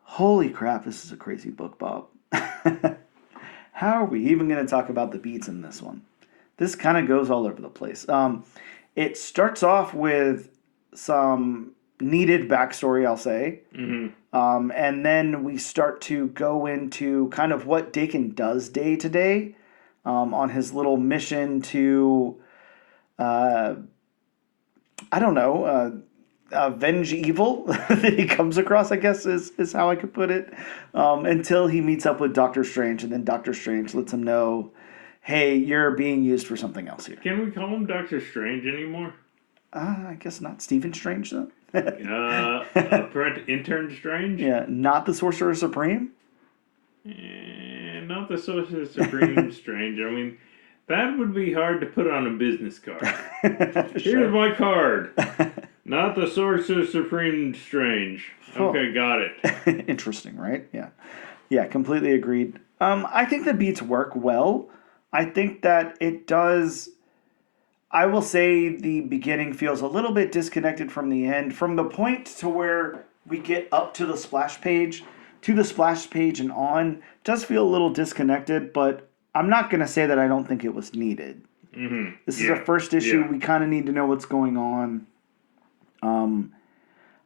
Holy crap, this is a crazy book, Bob. How are we even going to talk about the beats in this one? This kind of goes all over the place. It starts off with some needed backstory, I'll say. Mm-hmm. And then we start to go into kind of what Dakin does day to day on his little mission to, avenge evil that he comes across, I guess is how I could put it, until he meets up with Doctor Strange, and then Doctor Strange lets him know, hey, you're being used for something else here. Can we call him Doctor Strange anymore? I guess not. Stephen Strange, though. Intern Strange? Yeah, not the Sorcerer Supreme? Not the Sorcerer Supreme Strange. I mean, that would be hard to put on a business card. Sure. Here's my card. Not the Sorcerer Supreme Strange. Okay, got it. Interesting, right? Yeah. Yeah, completely agreed. I think the beats work well. I think that it does. I will say the beginning feels a little bit disconnected from the end. From the point to where we get up to the splash page, and on, does feel a little disconnected, but I'm not going to say that I don't think it was needed. Mm-hmm. This is a first issue. Yeah. We kind of need to know what's going on.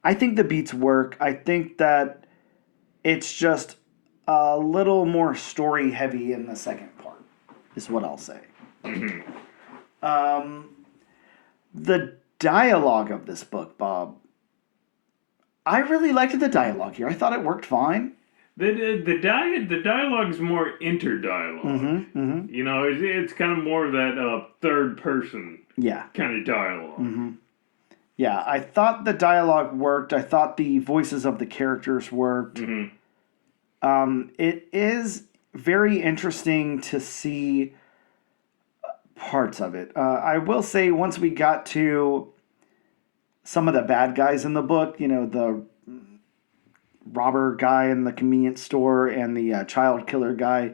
I think the beats work. I think that it's just a little more story heavy in the second part, is what I'll say. Mm-hmm. The dialogue of this book, Bob, I really liked the dialogue here. I thought it worked fine. The dialogue's more interdialogue. Mm-hmm, mm-hmm. You know, it's kind of more of that third person kind of dialogue. Mm-hmm. Yeah, I thought the dialogue worked. I thought the voices of the characters worked. Mm-hmm. It is very interesting to see parts of it. I will say once we got to some of the bad guys in the book, you know, the robber guy in the convenience store and the child killer guy,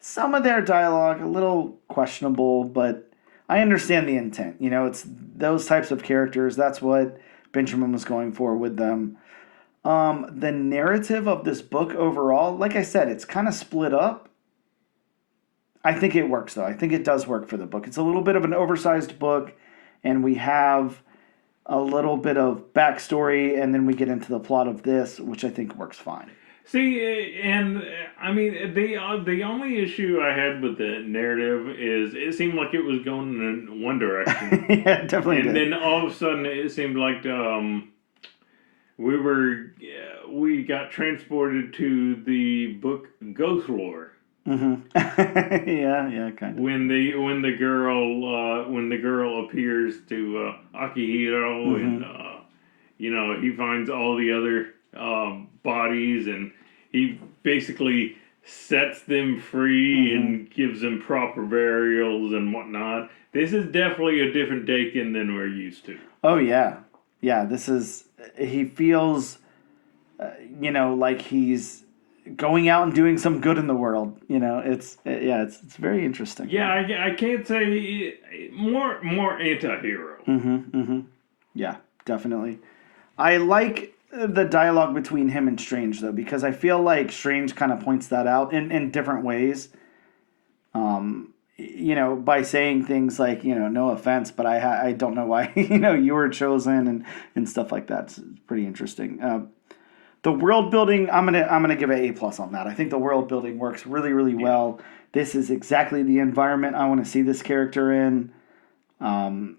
some of their dialogue a little questionable, but I understand the intent. You know, it's those types of characters. That's what Benjamin was going for with them. The narrative of this book overall, like I said, it's kind of split up. I think it works, though. I think it does work for the book. It's a little bit of an oversized book, and we have a little bit of backstory, and then we get into the plot of this, which I think works fine. See, and I mean, the only issue I had with the narrative is it seemed like it was going in one direction. Yeah, definitely. And then all of a sudden, it seemed like we got transported to the book Ghost Lore. Mm-hmm. yeah, kind of. When the girl appears to Akihiro, mm-hmm. and he finds all the other bodies, and he basically sets them free, mm-hmm. and gives them proper burials and whatnot. This is definitely a different Dakin than we're used to. Oh yeah, Yeah, he feels, like he's going out and doing some good in the world. It's very interesting. Yeah, I can't say more anti-hero. Yeah, definitely. I like the dialogue between him and Strange, though, because I feel like Strange kind of points that out in different ways. By saying things like, no offense, but I don't know why, you were chosen and stuff like that. It's pretty interesting. The world building, I'm gonna give it A+ on that. I think the world building works really, really well. This is exactly the environment I want to see this character in. And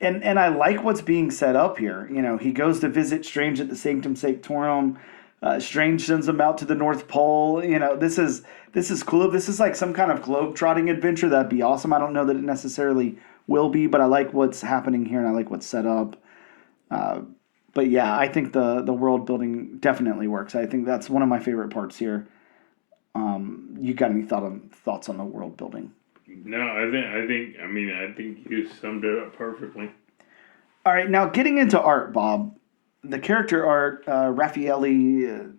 I like what's being set up here. He goes to visit Strange at the Sanctum Sanctorum. Strange sends him out to the North Pole. This is cool. If this is like some kind of globe-trotting adventure, that'd be awesome. I don't know that it necessarily will be, but I like what's happening here, and I like what's set up. But yeah, I think the world building definitely works. I think that's one of my favorite parts here. You got any thoughts on the world building? No, I think you summed it up perfectly. All right, now getting into art, Bob. The character art Raffaelli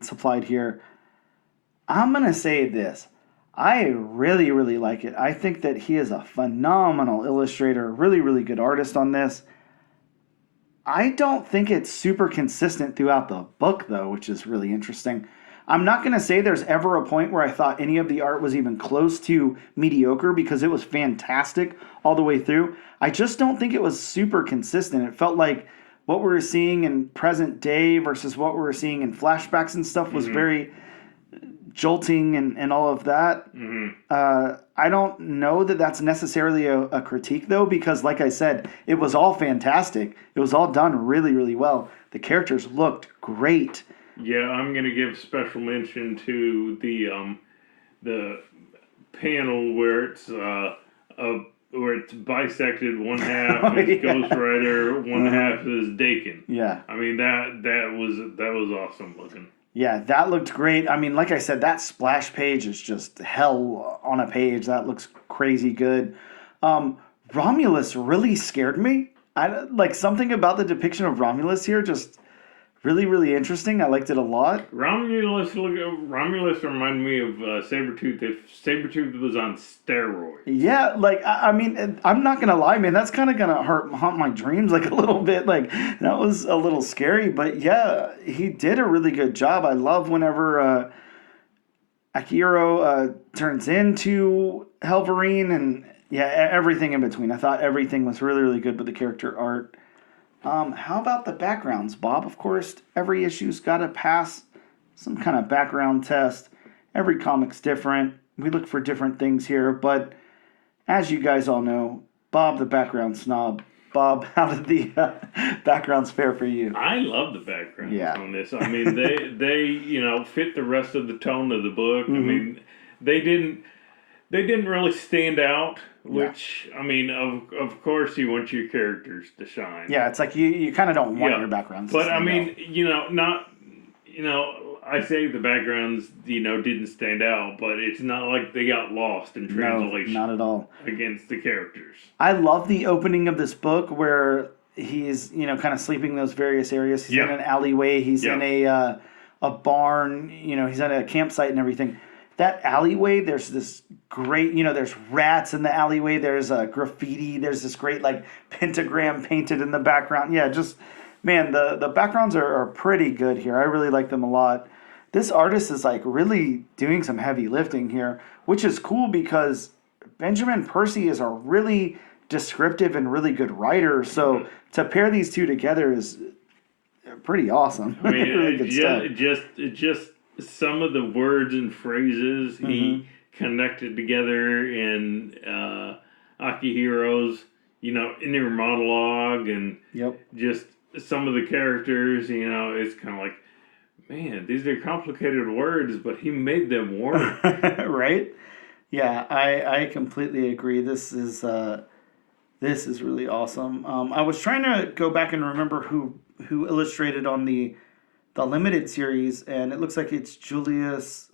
supplied here. I'm gonna say this. I really, really like it. I think that he is a phenomenal illustrator, really, really good artist on this. I don't think it's super consistent throughout the book, though, which is really interesting. I'm not going to say there's ever a point where I thought any of the art was even close to mediocre because it was fantastic all the way through. I just don't think it was super consistent. It felt like what we were seeing in present day versus what we were seeing in flashbacks and stuff was very jolting and all of that. I don't know that that's necessarily a critique, though, because like I said, it was all fantastic. It was all done really, really well. The characters looked great. Yeah, I'm gonna give special mention to the panel where it's bisected. One half is Ghost Rider, one half is Dakin. Yeah, I mean that was awesome looking. Yeah, that looked great. I mean, like I said, that splash page is just hell on a page. That looks crazy good. Romulus really scared me. Something about the depiction of Romulus here just really, really interesting. I liked it a lot. Romulus reminded me of Sabretooth if Sabretooth was on steroids. Yeah, I mean, I'm not going to lie, man. That's kind of going to haunt my dreams a little bit. That was a little scary. But yeah, he did a really good job. I love whenever Akihiro turns into Hellverine and, yeah, everything in between. I thought everything was really, really good with the character art. How about the backgrounds, Bob? Of course, every issue's got to pass some kind of background test. Every comic's different. We look for different things here, but as you guys all know, Bob the background snob. Bob, how did the backgrounds fare for you? I love the backgrounds on this. I mean, they fit the rest of the tone of the book. I mean, they didn't really stand out. Which, I mean, of course you want your characters to shine. Yeah, it's like you kind of don't want your backgrounds to stand out. I say the backgrounds, didn't stand out, but it's not like they got lost in translation. No, not at all. Against the characters. I love the opening of this book where he's, kind of sleeping in those various areas. He's in an alleyway. He's in a barn. He's at a campsite and everything. That alleyway, there's this great, there's rats in the alleyway. There's graffiti. There's this great, pentagram painted in the background. Yeah, just, man, the backgrounds are pretty good here. I really like them a lot. This artist is, really doing some heavy lifting here, which is cool because Benjamin Percy is a really descriptive and really good writer. So to pair these two together is pretty awesome. I mean, really good stuff. Just some of the words and phrases he connected together in Akihiro's, inner monologue and just some of the characters, it's kind of like, man, these are complicated words, but he made them work. Right? Yeah, I completely agree. This is really awesome. I was trying to go back and remember who illustrated on the limited series, and it looks like it's Julius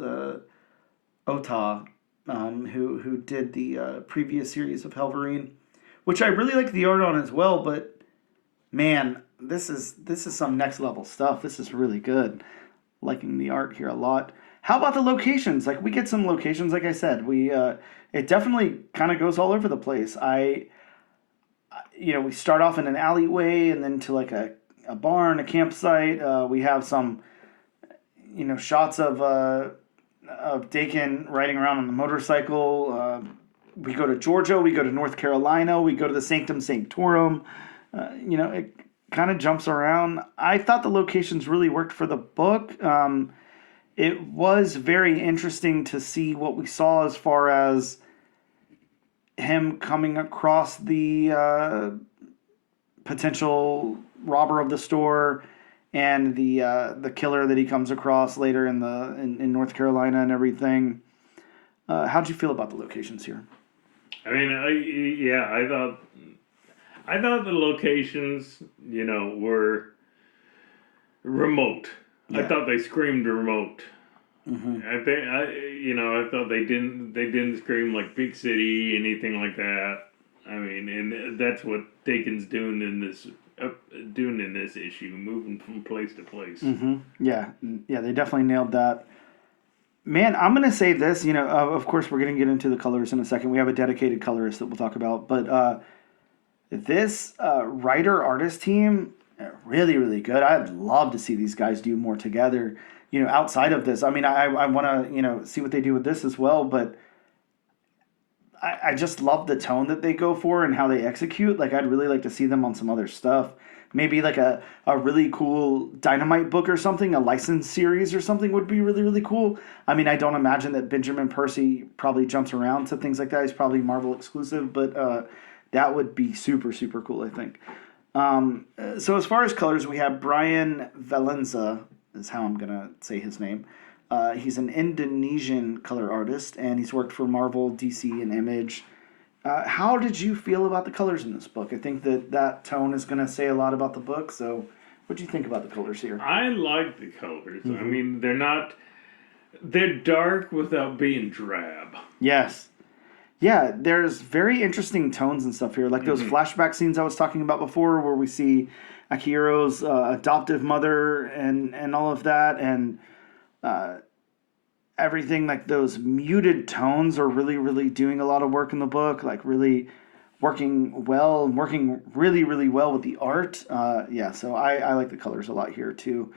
Ota, who did the previous series of Hellverine, which I really like the art on as well, but Man, this is some next level stuff. This is really good. Liking the art here a lot. How about the locations? Like we get some locations. Like I said, we it definitely kind of goes all over the place. We start off in an alleyway and then to like a barn, a campsite. We have some shots of Dakin riding around on the motorcycle. We go to Georgia. We go to North Carolina. We go to the Sanctum Sanctorum. It kind of jumps around. I thought the locations really worked for the book. It was very interesting to see what we saw as far as him coming across the potential robber of the store and the killer that he comes across later in North Carolina and everything. How'd you feel about the locations here? I mean, I thought the locations, were remote. Yeah. I thought they screamed remote. Mm-hmm. I thought they didn't scream like big city, anything like that. I mean, and that's what Dakin's doing in this issue, moving from place to place. Mm-hmm. Yeah, they definitely nailed that. Man, I'm gonna say this. Of course, we're gonna get into the colors in a second. We have a dedicated colorist that we'll talk about, but this writer-artist team, really, really good. I'd love to see these guys do more together. Outside of this, I mean, I want to see what they do with this as well, but I just love the tone that they go for and how they execute. Like, I'd really like to see them on some other stuff. Maybe like a really cool Dynamite book or something, a licensed series or something would be really, really cool. I mean, I don't imagine that Benjamin Percy probably jumps around to things like that. He's probably Marvel exclusive, but that would be super, super cool, I think. So as far as colors, we have Brian Valenza, is how I'm going to say his name. He's an Indonesian color artist, and he's worked for Marvel, DC, and Image. How did you feel about the colors in this book? I think that tone is going to say a lot about the book, so what do you think about the colors here? I like the colors. Mm-hmm. I mean, they're dark without being drab. Yes. Yeah, there's very interesting tones and stuff here, like those flashback scenes I was talking about before, where we see Akihiro's adoptive mother and all of that, and everything. Like those muted tones are really, really doing a lot of work in the book, like really working really, really well with the art. So I like the colors a lot here too.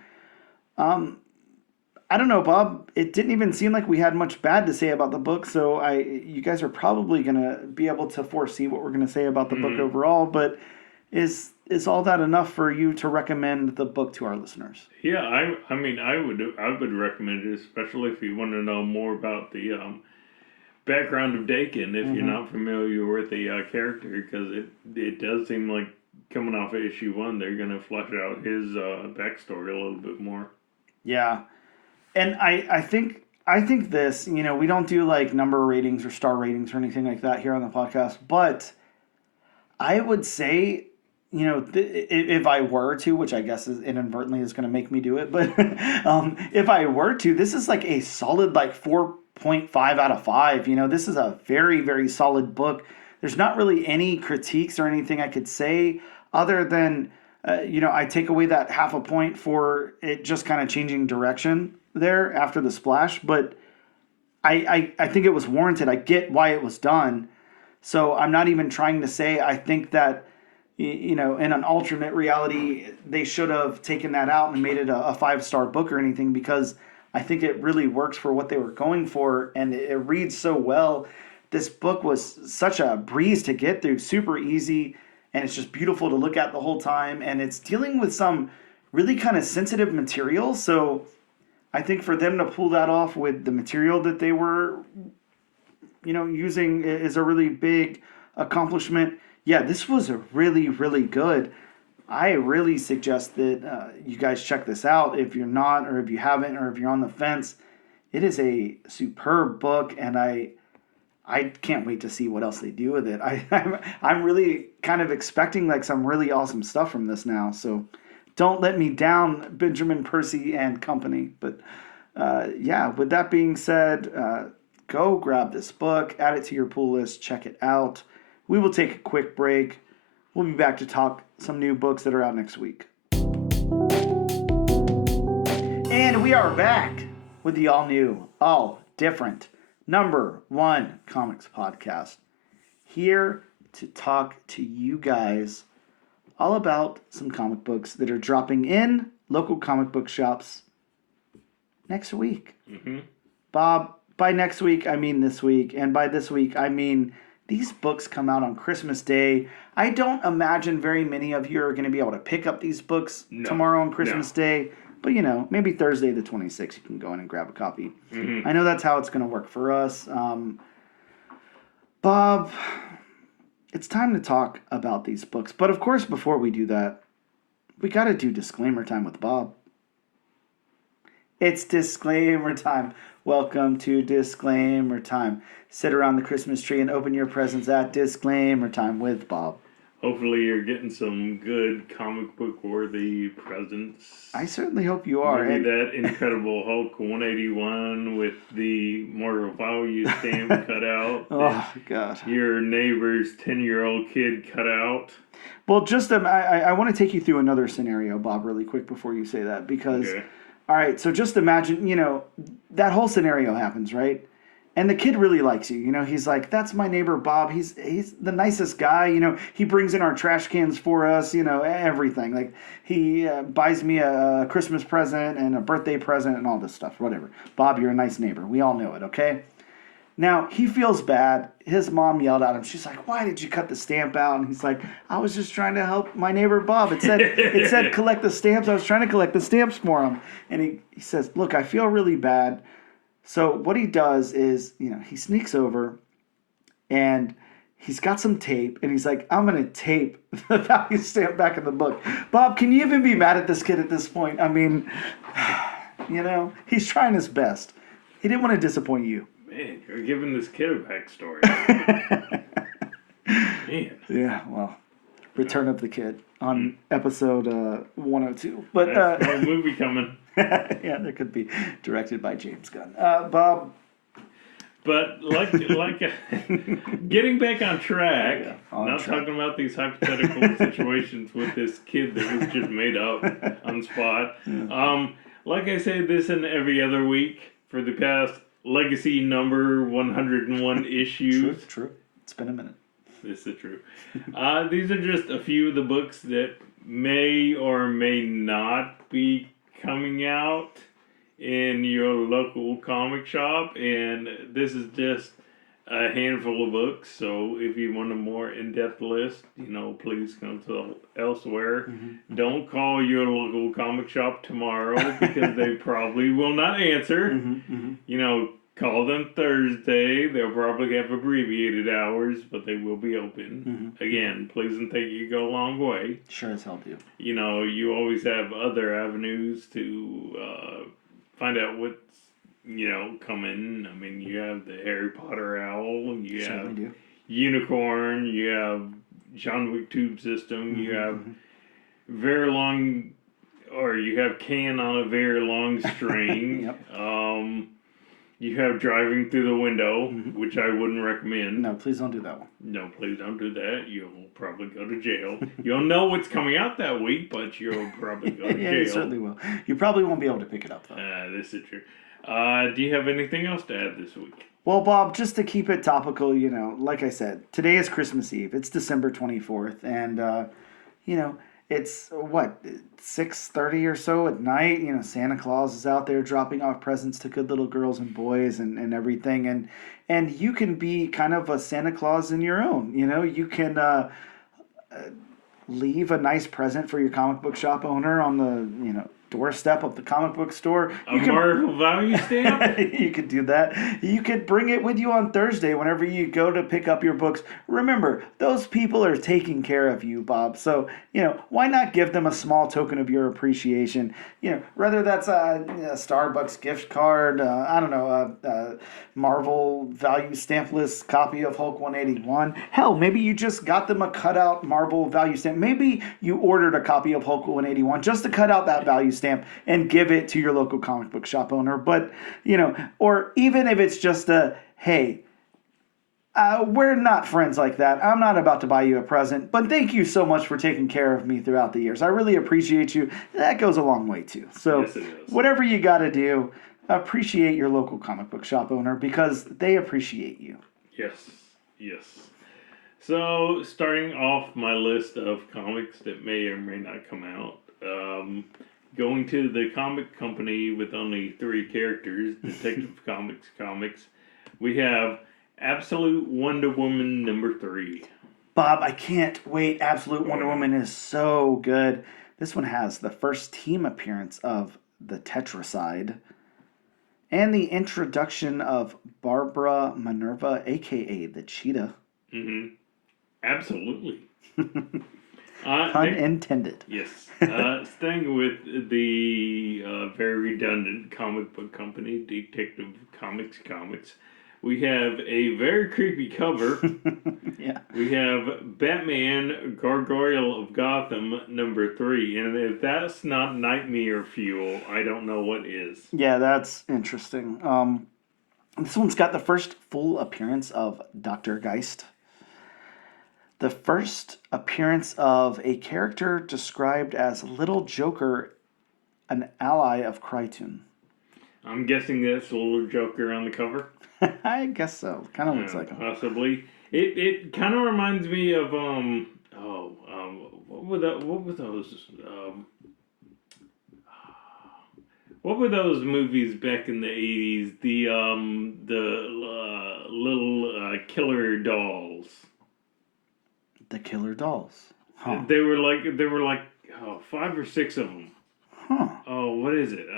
I don't know, Bob. It didn't even seem like we had much bad to say about the book, so you guys are probably gonna be able to foresee what we're gonna say about the book overall. But is all that enough for you to recommend the book to our listeners? Yeah, I mean, I would recommend it, especially if you want to know more about the background of Dakin, if you're not familiar with the character, because it does seem like coming off of issue 1, they're gonna flesh out his backstory a little bit more. Yeah. And I think this, we don't do like number ratings or star ratings or anything like that here on the podcast, but I would say, if I were to, which I guess inadvertently is going to make me do it, but if I were to, this is like a solid like 4.5 out of 5. This is a very, very solid book. There's not really any critiques or anything I could say other than, I take away that half a point for it just kind of changing direction there after the splash, but I think it was warranted. I get why it was done, so I'm not even trying to say I think that in an alternate reality they should have taken that out and made it a 5-star book or anything, because I think it really works for what they were going for, and it reads so well. This book was such a breeze to get through, super easy, and it's just beautiful to look at the whole time, and it's dealing with some really kind of sensitive material, so I think for them to pull that off with the material that they were, using is a really big accomplishment. Yeah, this was really, really good. I really suggest that you guys check this out if you're not, or if you haven't, or if you're on the fence. It is a superb book, and I can't wait to see what else they do with it. I'm really kind of expecting like some really awesome stuff from this now, so don't let me down, Benjamin Percy and company. But with that being said, go grab this book, add it to your pull list, check it out. We will take a quick break. We'll be back to talk some new books that are out next week. And we are back with the all new, all different #1 comics podcast. Here to talk to you guys all about some comic books that are dropping in local comic book shops next week. Mm-hmm. Bob, by next week, I mean this week. And by this week, I mean these books come out on Christmas Day. I don't imagine very many of you are going to be able to pick up these books tomorrow on Christmas Day. But, maybe Thursday the 26th, you can go in and grab a copy. Mm-hmm. I know that's how it's going to work for us. Bob, it's time to talk about these books. But, of course, before we do that, we got to do disclaimer time with Bob. It's disclaimer time. Welcome to disclaimer time. Sit around the Christmas tree and open your presents at disclaimer time with Bob. Hopefully you're getting some good comic book worthy presents. I certainly hope you are. Maybe that Incredible Hulk 181 with the moral value stamp cut out. Oh, God. Your neighbor's 10-year-old kid cut out. Well, I want to take you through another scenario, Bob, really quick before you say that. Because, all right, so just imagine, that whole scenario happens, right? And the kid really likes you. He's like, that's my neighbor, Bob. He's the nicest guy. He brings in our trash cans for us, everything. Like, he buys me a Christmas present and a birthday present and all this stuff, whatever. Bob, you're a nice neighbor. We all know it, okay? Now, he feels bad. His mom yelled at him. She's like, why did you cut the stamp out? And he's like, I was just trying to help my neighbor, Bob. It said collect the stamps. I was trying to collect the stamps for him. And he says, look, I feel really bad. So what he does is, he sneaks over and he's got some tape and he's like, I'm going to tape the value stamp back in the book. Bob, can you even be mad at this kid at this point? I mean, he's trying his best. He didn't want to disappoint you. Man, you're giving this kid a backstory. Man. Yeah, well, Return of the Kid on episode 102. But that's a movie coming. Yeah, that could be directed by James Gunn. Bob. But getting back on track, talking about these hypothetical situations with this kid that was just made up on spot. Yeah. Like I say this in every other week for the past legacy number 101 issues. True. It's been a minute. This is true. These are just a few of the books that may or may not be coming out in your local comic shop, and this is just a handful of books. So if you want a more in-depth list, please come to elsewhere. Mm-hmm. Don't call your local comic shop tomorrow because they probably will not answer. Mm-hmm. Call them Thursday. They'll probably have abbreviated hours, but they will be open. Mm-hmm. Again, please and thank you go a long way. Sure as hell do. You always have other avenues to find out what's, coming. I mean, you have the Harry Potter owl, you have Unicorn, you have John Wick Tube System, you have very long, or you have Can on a Very Long String. Yep. You have Driving Through the Window, which I wouldn't recommend. No, please don't do that one. No, please don't do that. You'll probably go to jail. You'll know what's coming out that week, but you'll probably go to jail. You certainly will. You probably won't be able to pick it up, though. This is true. Do you have anything else to add this week? Well, Bob, just to keep it topical, like I said, today is Christmas Eve. It's December 24th, and, it's, 6:30 or so at night. Santa Claus is out there dropping off presents to good little girls and boys and everything. And you can be kind of a Santa Claus in your own. You can leave a nice present for your comic book shop owner on the, doorstep of the comic book store. Marvel value stamp? You could do that. You could bring it with you on Thursday whenever you go to pick up your books. Remember, those people are taking care of you, Bob. So, why not give them a small token of your appreciation? Whether that's a Starbucks gift card, a Marvel value stampless copy of Hulk 181. Hell, maybe you just got them a cutout Marvel value stamp. Maybe you ordered a copy of Hulk 181 just to cut out that value stamp and give it to your local comic book shop owner. But, or even if it's just hey, We're not friends like that. I'm not about to buy you a present, but thank you so much for taking care of me throughout the years. I really appreciate you. That goes a long way, too. So, Yes, it is. whatever you got to do, appreciate your local comic book shop owner because they appreciate you. Yes, yes. So, starting off my list of comics that may or may not come out, going to the comic company with only 3 characters, Detective Comics, we have Absolute Wonder Woman #3. Bob, I can't wait. Absolute Wonder Woman is so good. This one has the first team appearance of the Tetracide and the introduction of Barbara Minerva, a.k.a. the Cheetah. Mm-hmm. Absolutely. Pun intended. Yes. Staying with the very redundant comic book company, Detective Comics, we have a very creepy cover. Yeah. We have Batman Gargoyle of Gotham #3. And if that's not nightmare fuel, I don't know what is. Yeah, that's interesting. This one's got the first full appearance of Dr. Geist. The first appearance of a character described as Little Joker, an ally of Krytun. I'm guessing that's a Little Joker on the cover. I guess so. Kind of looks like him. Possibly. It kind of reminds me of what were those movies back in the 80s? The little killer dolls. The Killer Dolls. Huh. They were like 5 or 6 of them. Huh. Oh, what is it?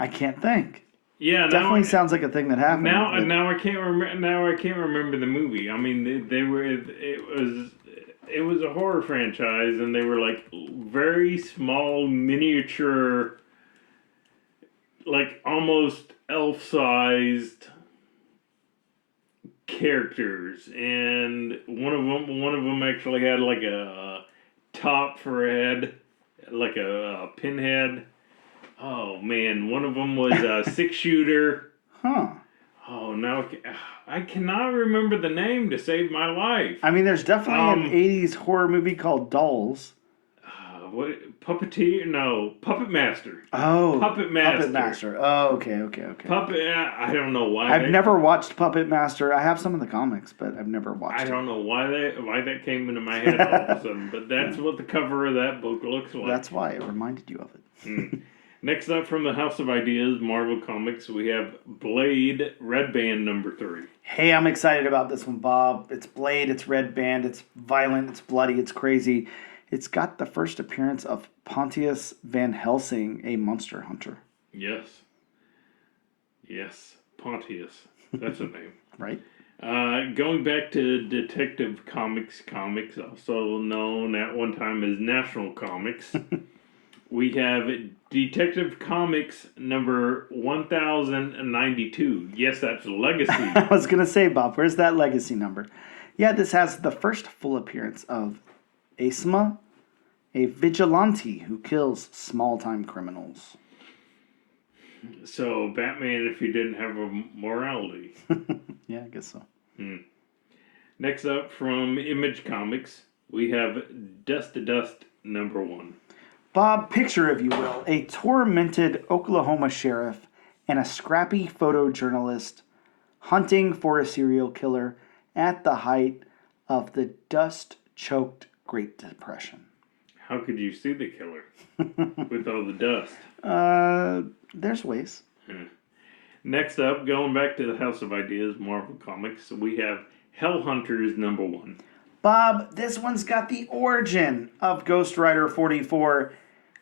I can't think. Yeah, definitely sounds like a thing that happened. Now I can't remember. Now I can't remember the movie. I mean, they were. It was a horror franchise, and they were like very small, miniature, like almost elf-sized characters, and one of them actually had like a top for a head, like a pinhead. Oh man, one of them was a 6-shooter. Huh. Oh, now I cannot remember the name to save my life. I mean, there's definitely an 80s horror movie called Dolls. What Puppeteer? No, Puppet Master. Oh, Puppet Master. Puppet Master. Oh, okay. Puppet. I don't know why. I've never watched Puppet Master. I have some of the comics, but I've never watched. I don't know why that came into my head all of a sudden, but that's what the cover of that book looks like. That's why it reminded you of it. Next up from the House of Ideas, Marvel Comics, we have Blade Red Band #3. Hey, I'm excited about this one, Bob. It's Blade, it's Red Band, it's violent, it's bloody, it's crazy. It's got the first appearance of Pontius Van Helsing, a monster hunter. Yes, Pontius. That's a name. Right. Going back to Detective Comics, also known at one time as National Comics, we have Detective Comics number 1092. Yes, that's Legacy. I was going to say, Bob, where's that Legacy number? Yeah, this has the first full appearance of Asma, a vigilante who kills small-time criminals. So, Batman if he didn't have a morality. Yeah, I guess so. Next up from Image Comics, we have Dust to Dust #1. Bob, picture, if you will, a tormented Oklahoma sheriff and a scrappy photojournalist hunting for a serial killer at the height of the dust-choked Great Depression. How could you see the killer with all the dust? There's ways. Next up, going back to the House of Ideas, Marvel Comics, we have Hellhunters #1. Bob, this one's got the origin of Ghost Rider 44,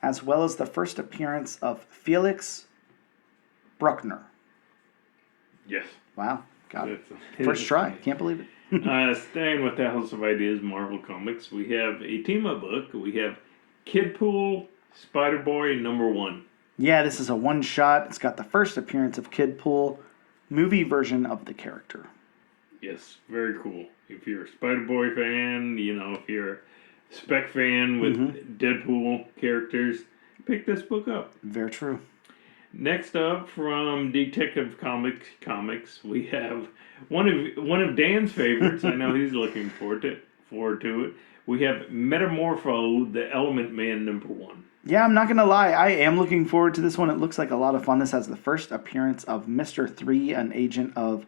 as well as the first appearance of Felix Bruckner. Yes. Wow, got it. First try, can't believe it. Staying with the House of Ideas, Marvel Comics, we have a team-up book. We have Kidpool Spider-Boy #1. Yeah, this is a one-shot. It's got the first appearance of Kidpool, movie version of the character. Yes, very cool. If you're a Spider-Boy fan, if you're a Spec fan with Deadpool characters, pick this book up. Very true. Next up from Detective Comics, we have one of Dan's favorites. I know he's looking forward to it. We have Metamorpho, the Element Man #1. Yeah, I'm not going to lie. I am looking forward to this one. It looks like a lot of fun. This has the first appearance of Mr. 3, an agent of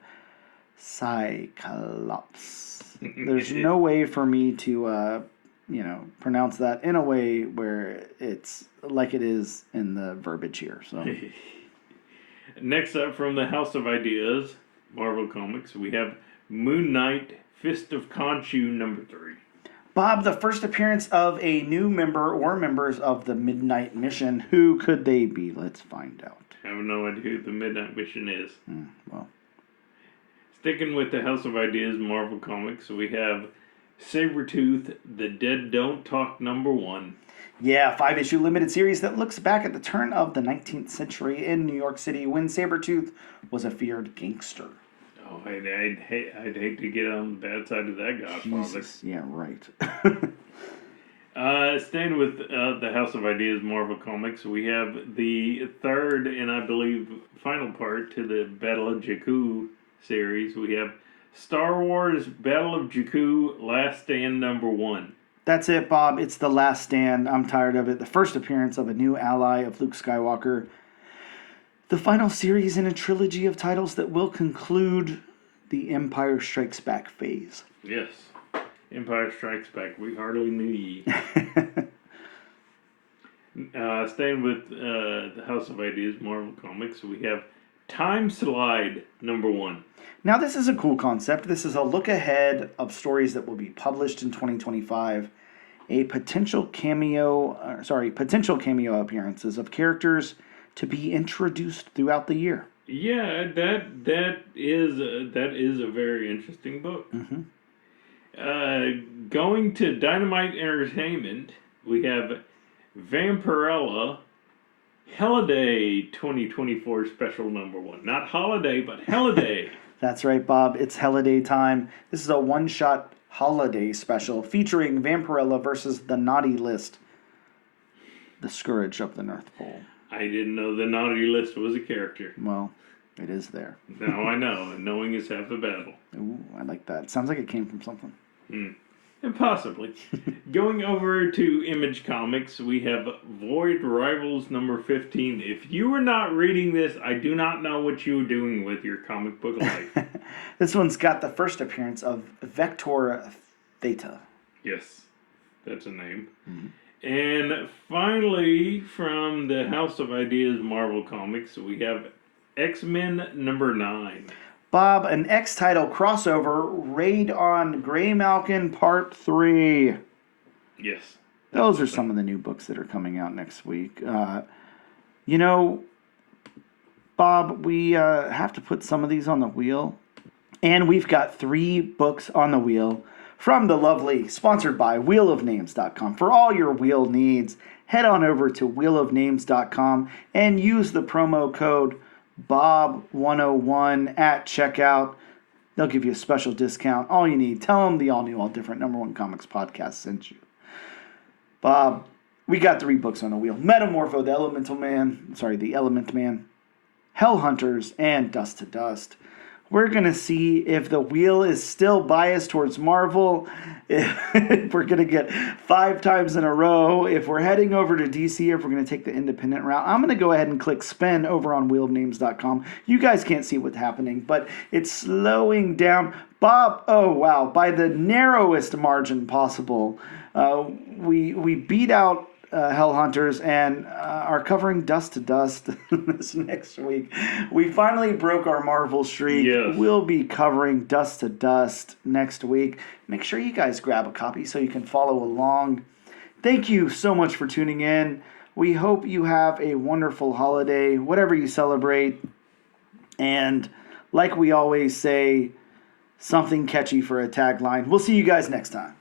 Cyclops. There's no way for me to, pronounce that in a way where it's like it is in the verbiage here. So, Next up from the House of Ideas, Marvel Comics, we have Moon Knight, Fist of Khonshu #3. Bob, the first appearance of a new member or members of the Midnight Mission. Who could they be? Let's find out. I have no idea who the Midnight Mission is. Well, sticking with the House of Ideas Marvel Comics, we have Sabretooth, The Dead Don't Talk #1. Yeah, 5-issue limited series that looks back at the turn of the 19th century in New York City when Sabretooth was a feared gangster. Oh, I'd hate to get on the bad side of that Godfather. Jesus, yeah, right. Staying with the House of Ideas Marvel Comics, we have the third and I believe final part to the Battle of Jakku series. We have Star Wars Battle of Jakku Last Stand #1. That's it, Bob. It's the last stand. I'm tired of it. The first appearance of a new ally of Luke Skywalker. The final series in a trilogy of titles that will conclude the Empire Strikes Back phase. Yes. Empire Strikes Back. We hardly knew ye. Staying with the House of Ideas Marvel Comics, we have Time Slide #1. Now, this is a cool concept. This is a look ahead of stories that will be published in 2025. Potential cameo appearances of characters to be introduced throughout the year. Yeah, that is a very interesting book. Mm-hmm. Going to Dynamite Entertainment, we have Vampirella Holiday 2024 special #1. Not holiday, but holiday. That's right, Bob. It's holiday time. This is a one-shot holiday special featuring Vampirella versus the Naughty List, the Scourge of the North Pole. I didn't know the Naughty List was a character. Well, it is there. Now I know, and knowing is half the battle. Ooh, I like that. Sounds like it came from something. And possibly. Going over to Image Comics, we have Void Rivals #15. If you are not reading this, I do not know what you are doing with your comic book life. This one's got the first appearance of Vector Theta. Yes, that's a name. Mm-hmm. And finally, from the House of Ideas Marvel Comics, we have X-Men #9. Bob, an X-Title crossover, Raid on Greymalkin Part 3. Yes. Those are some of the new books that are coming out next week. Bob, we have to put some of these on the wheel. And we've got 3 books on the wheel from the lovely, sponsored by wheelofnames.com. For all your wheel needs, head on over to wheelofnames.com and use the promo code Bob101 at checkout. They'll give you a special discount. All you need, tell them the all new, all different #1 comics podcast sent you. Bob, we got 3 books on the wheel: Metamorpho, the Element Man, Hell Hunters, and Dust to Dust. We're going to see if the wheel is still biased towards Marvel, if we're going to get 5 times in a row, if we're heading over to DC, if we're going to take the independent route. I'm going to go ahead and click spin over on wheelofnames.com. You guys can't see what's happening, but it's slowing down. Bob, oh wow, by the narrowest margin possible, we beat out Hell Hunters and are covering Dust to Dust this next week. We finally broke our Marvel streak. Yes. We'll be covering Dust to Dust next week. Make sure you guys grab a copy so you can follow along. Thank you so much for tuning in. We hope you have a wonderful holiday, whatever you celebrate. And like we always say, something catchy for a tagline. We'll see you guys next time.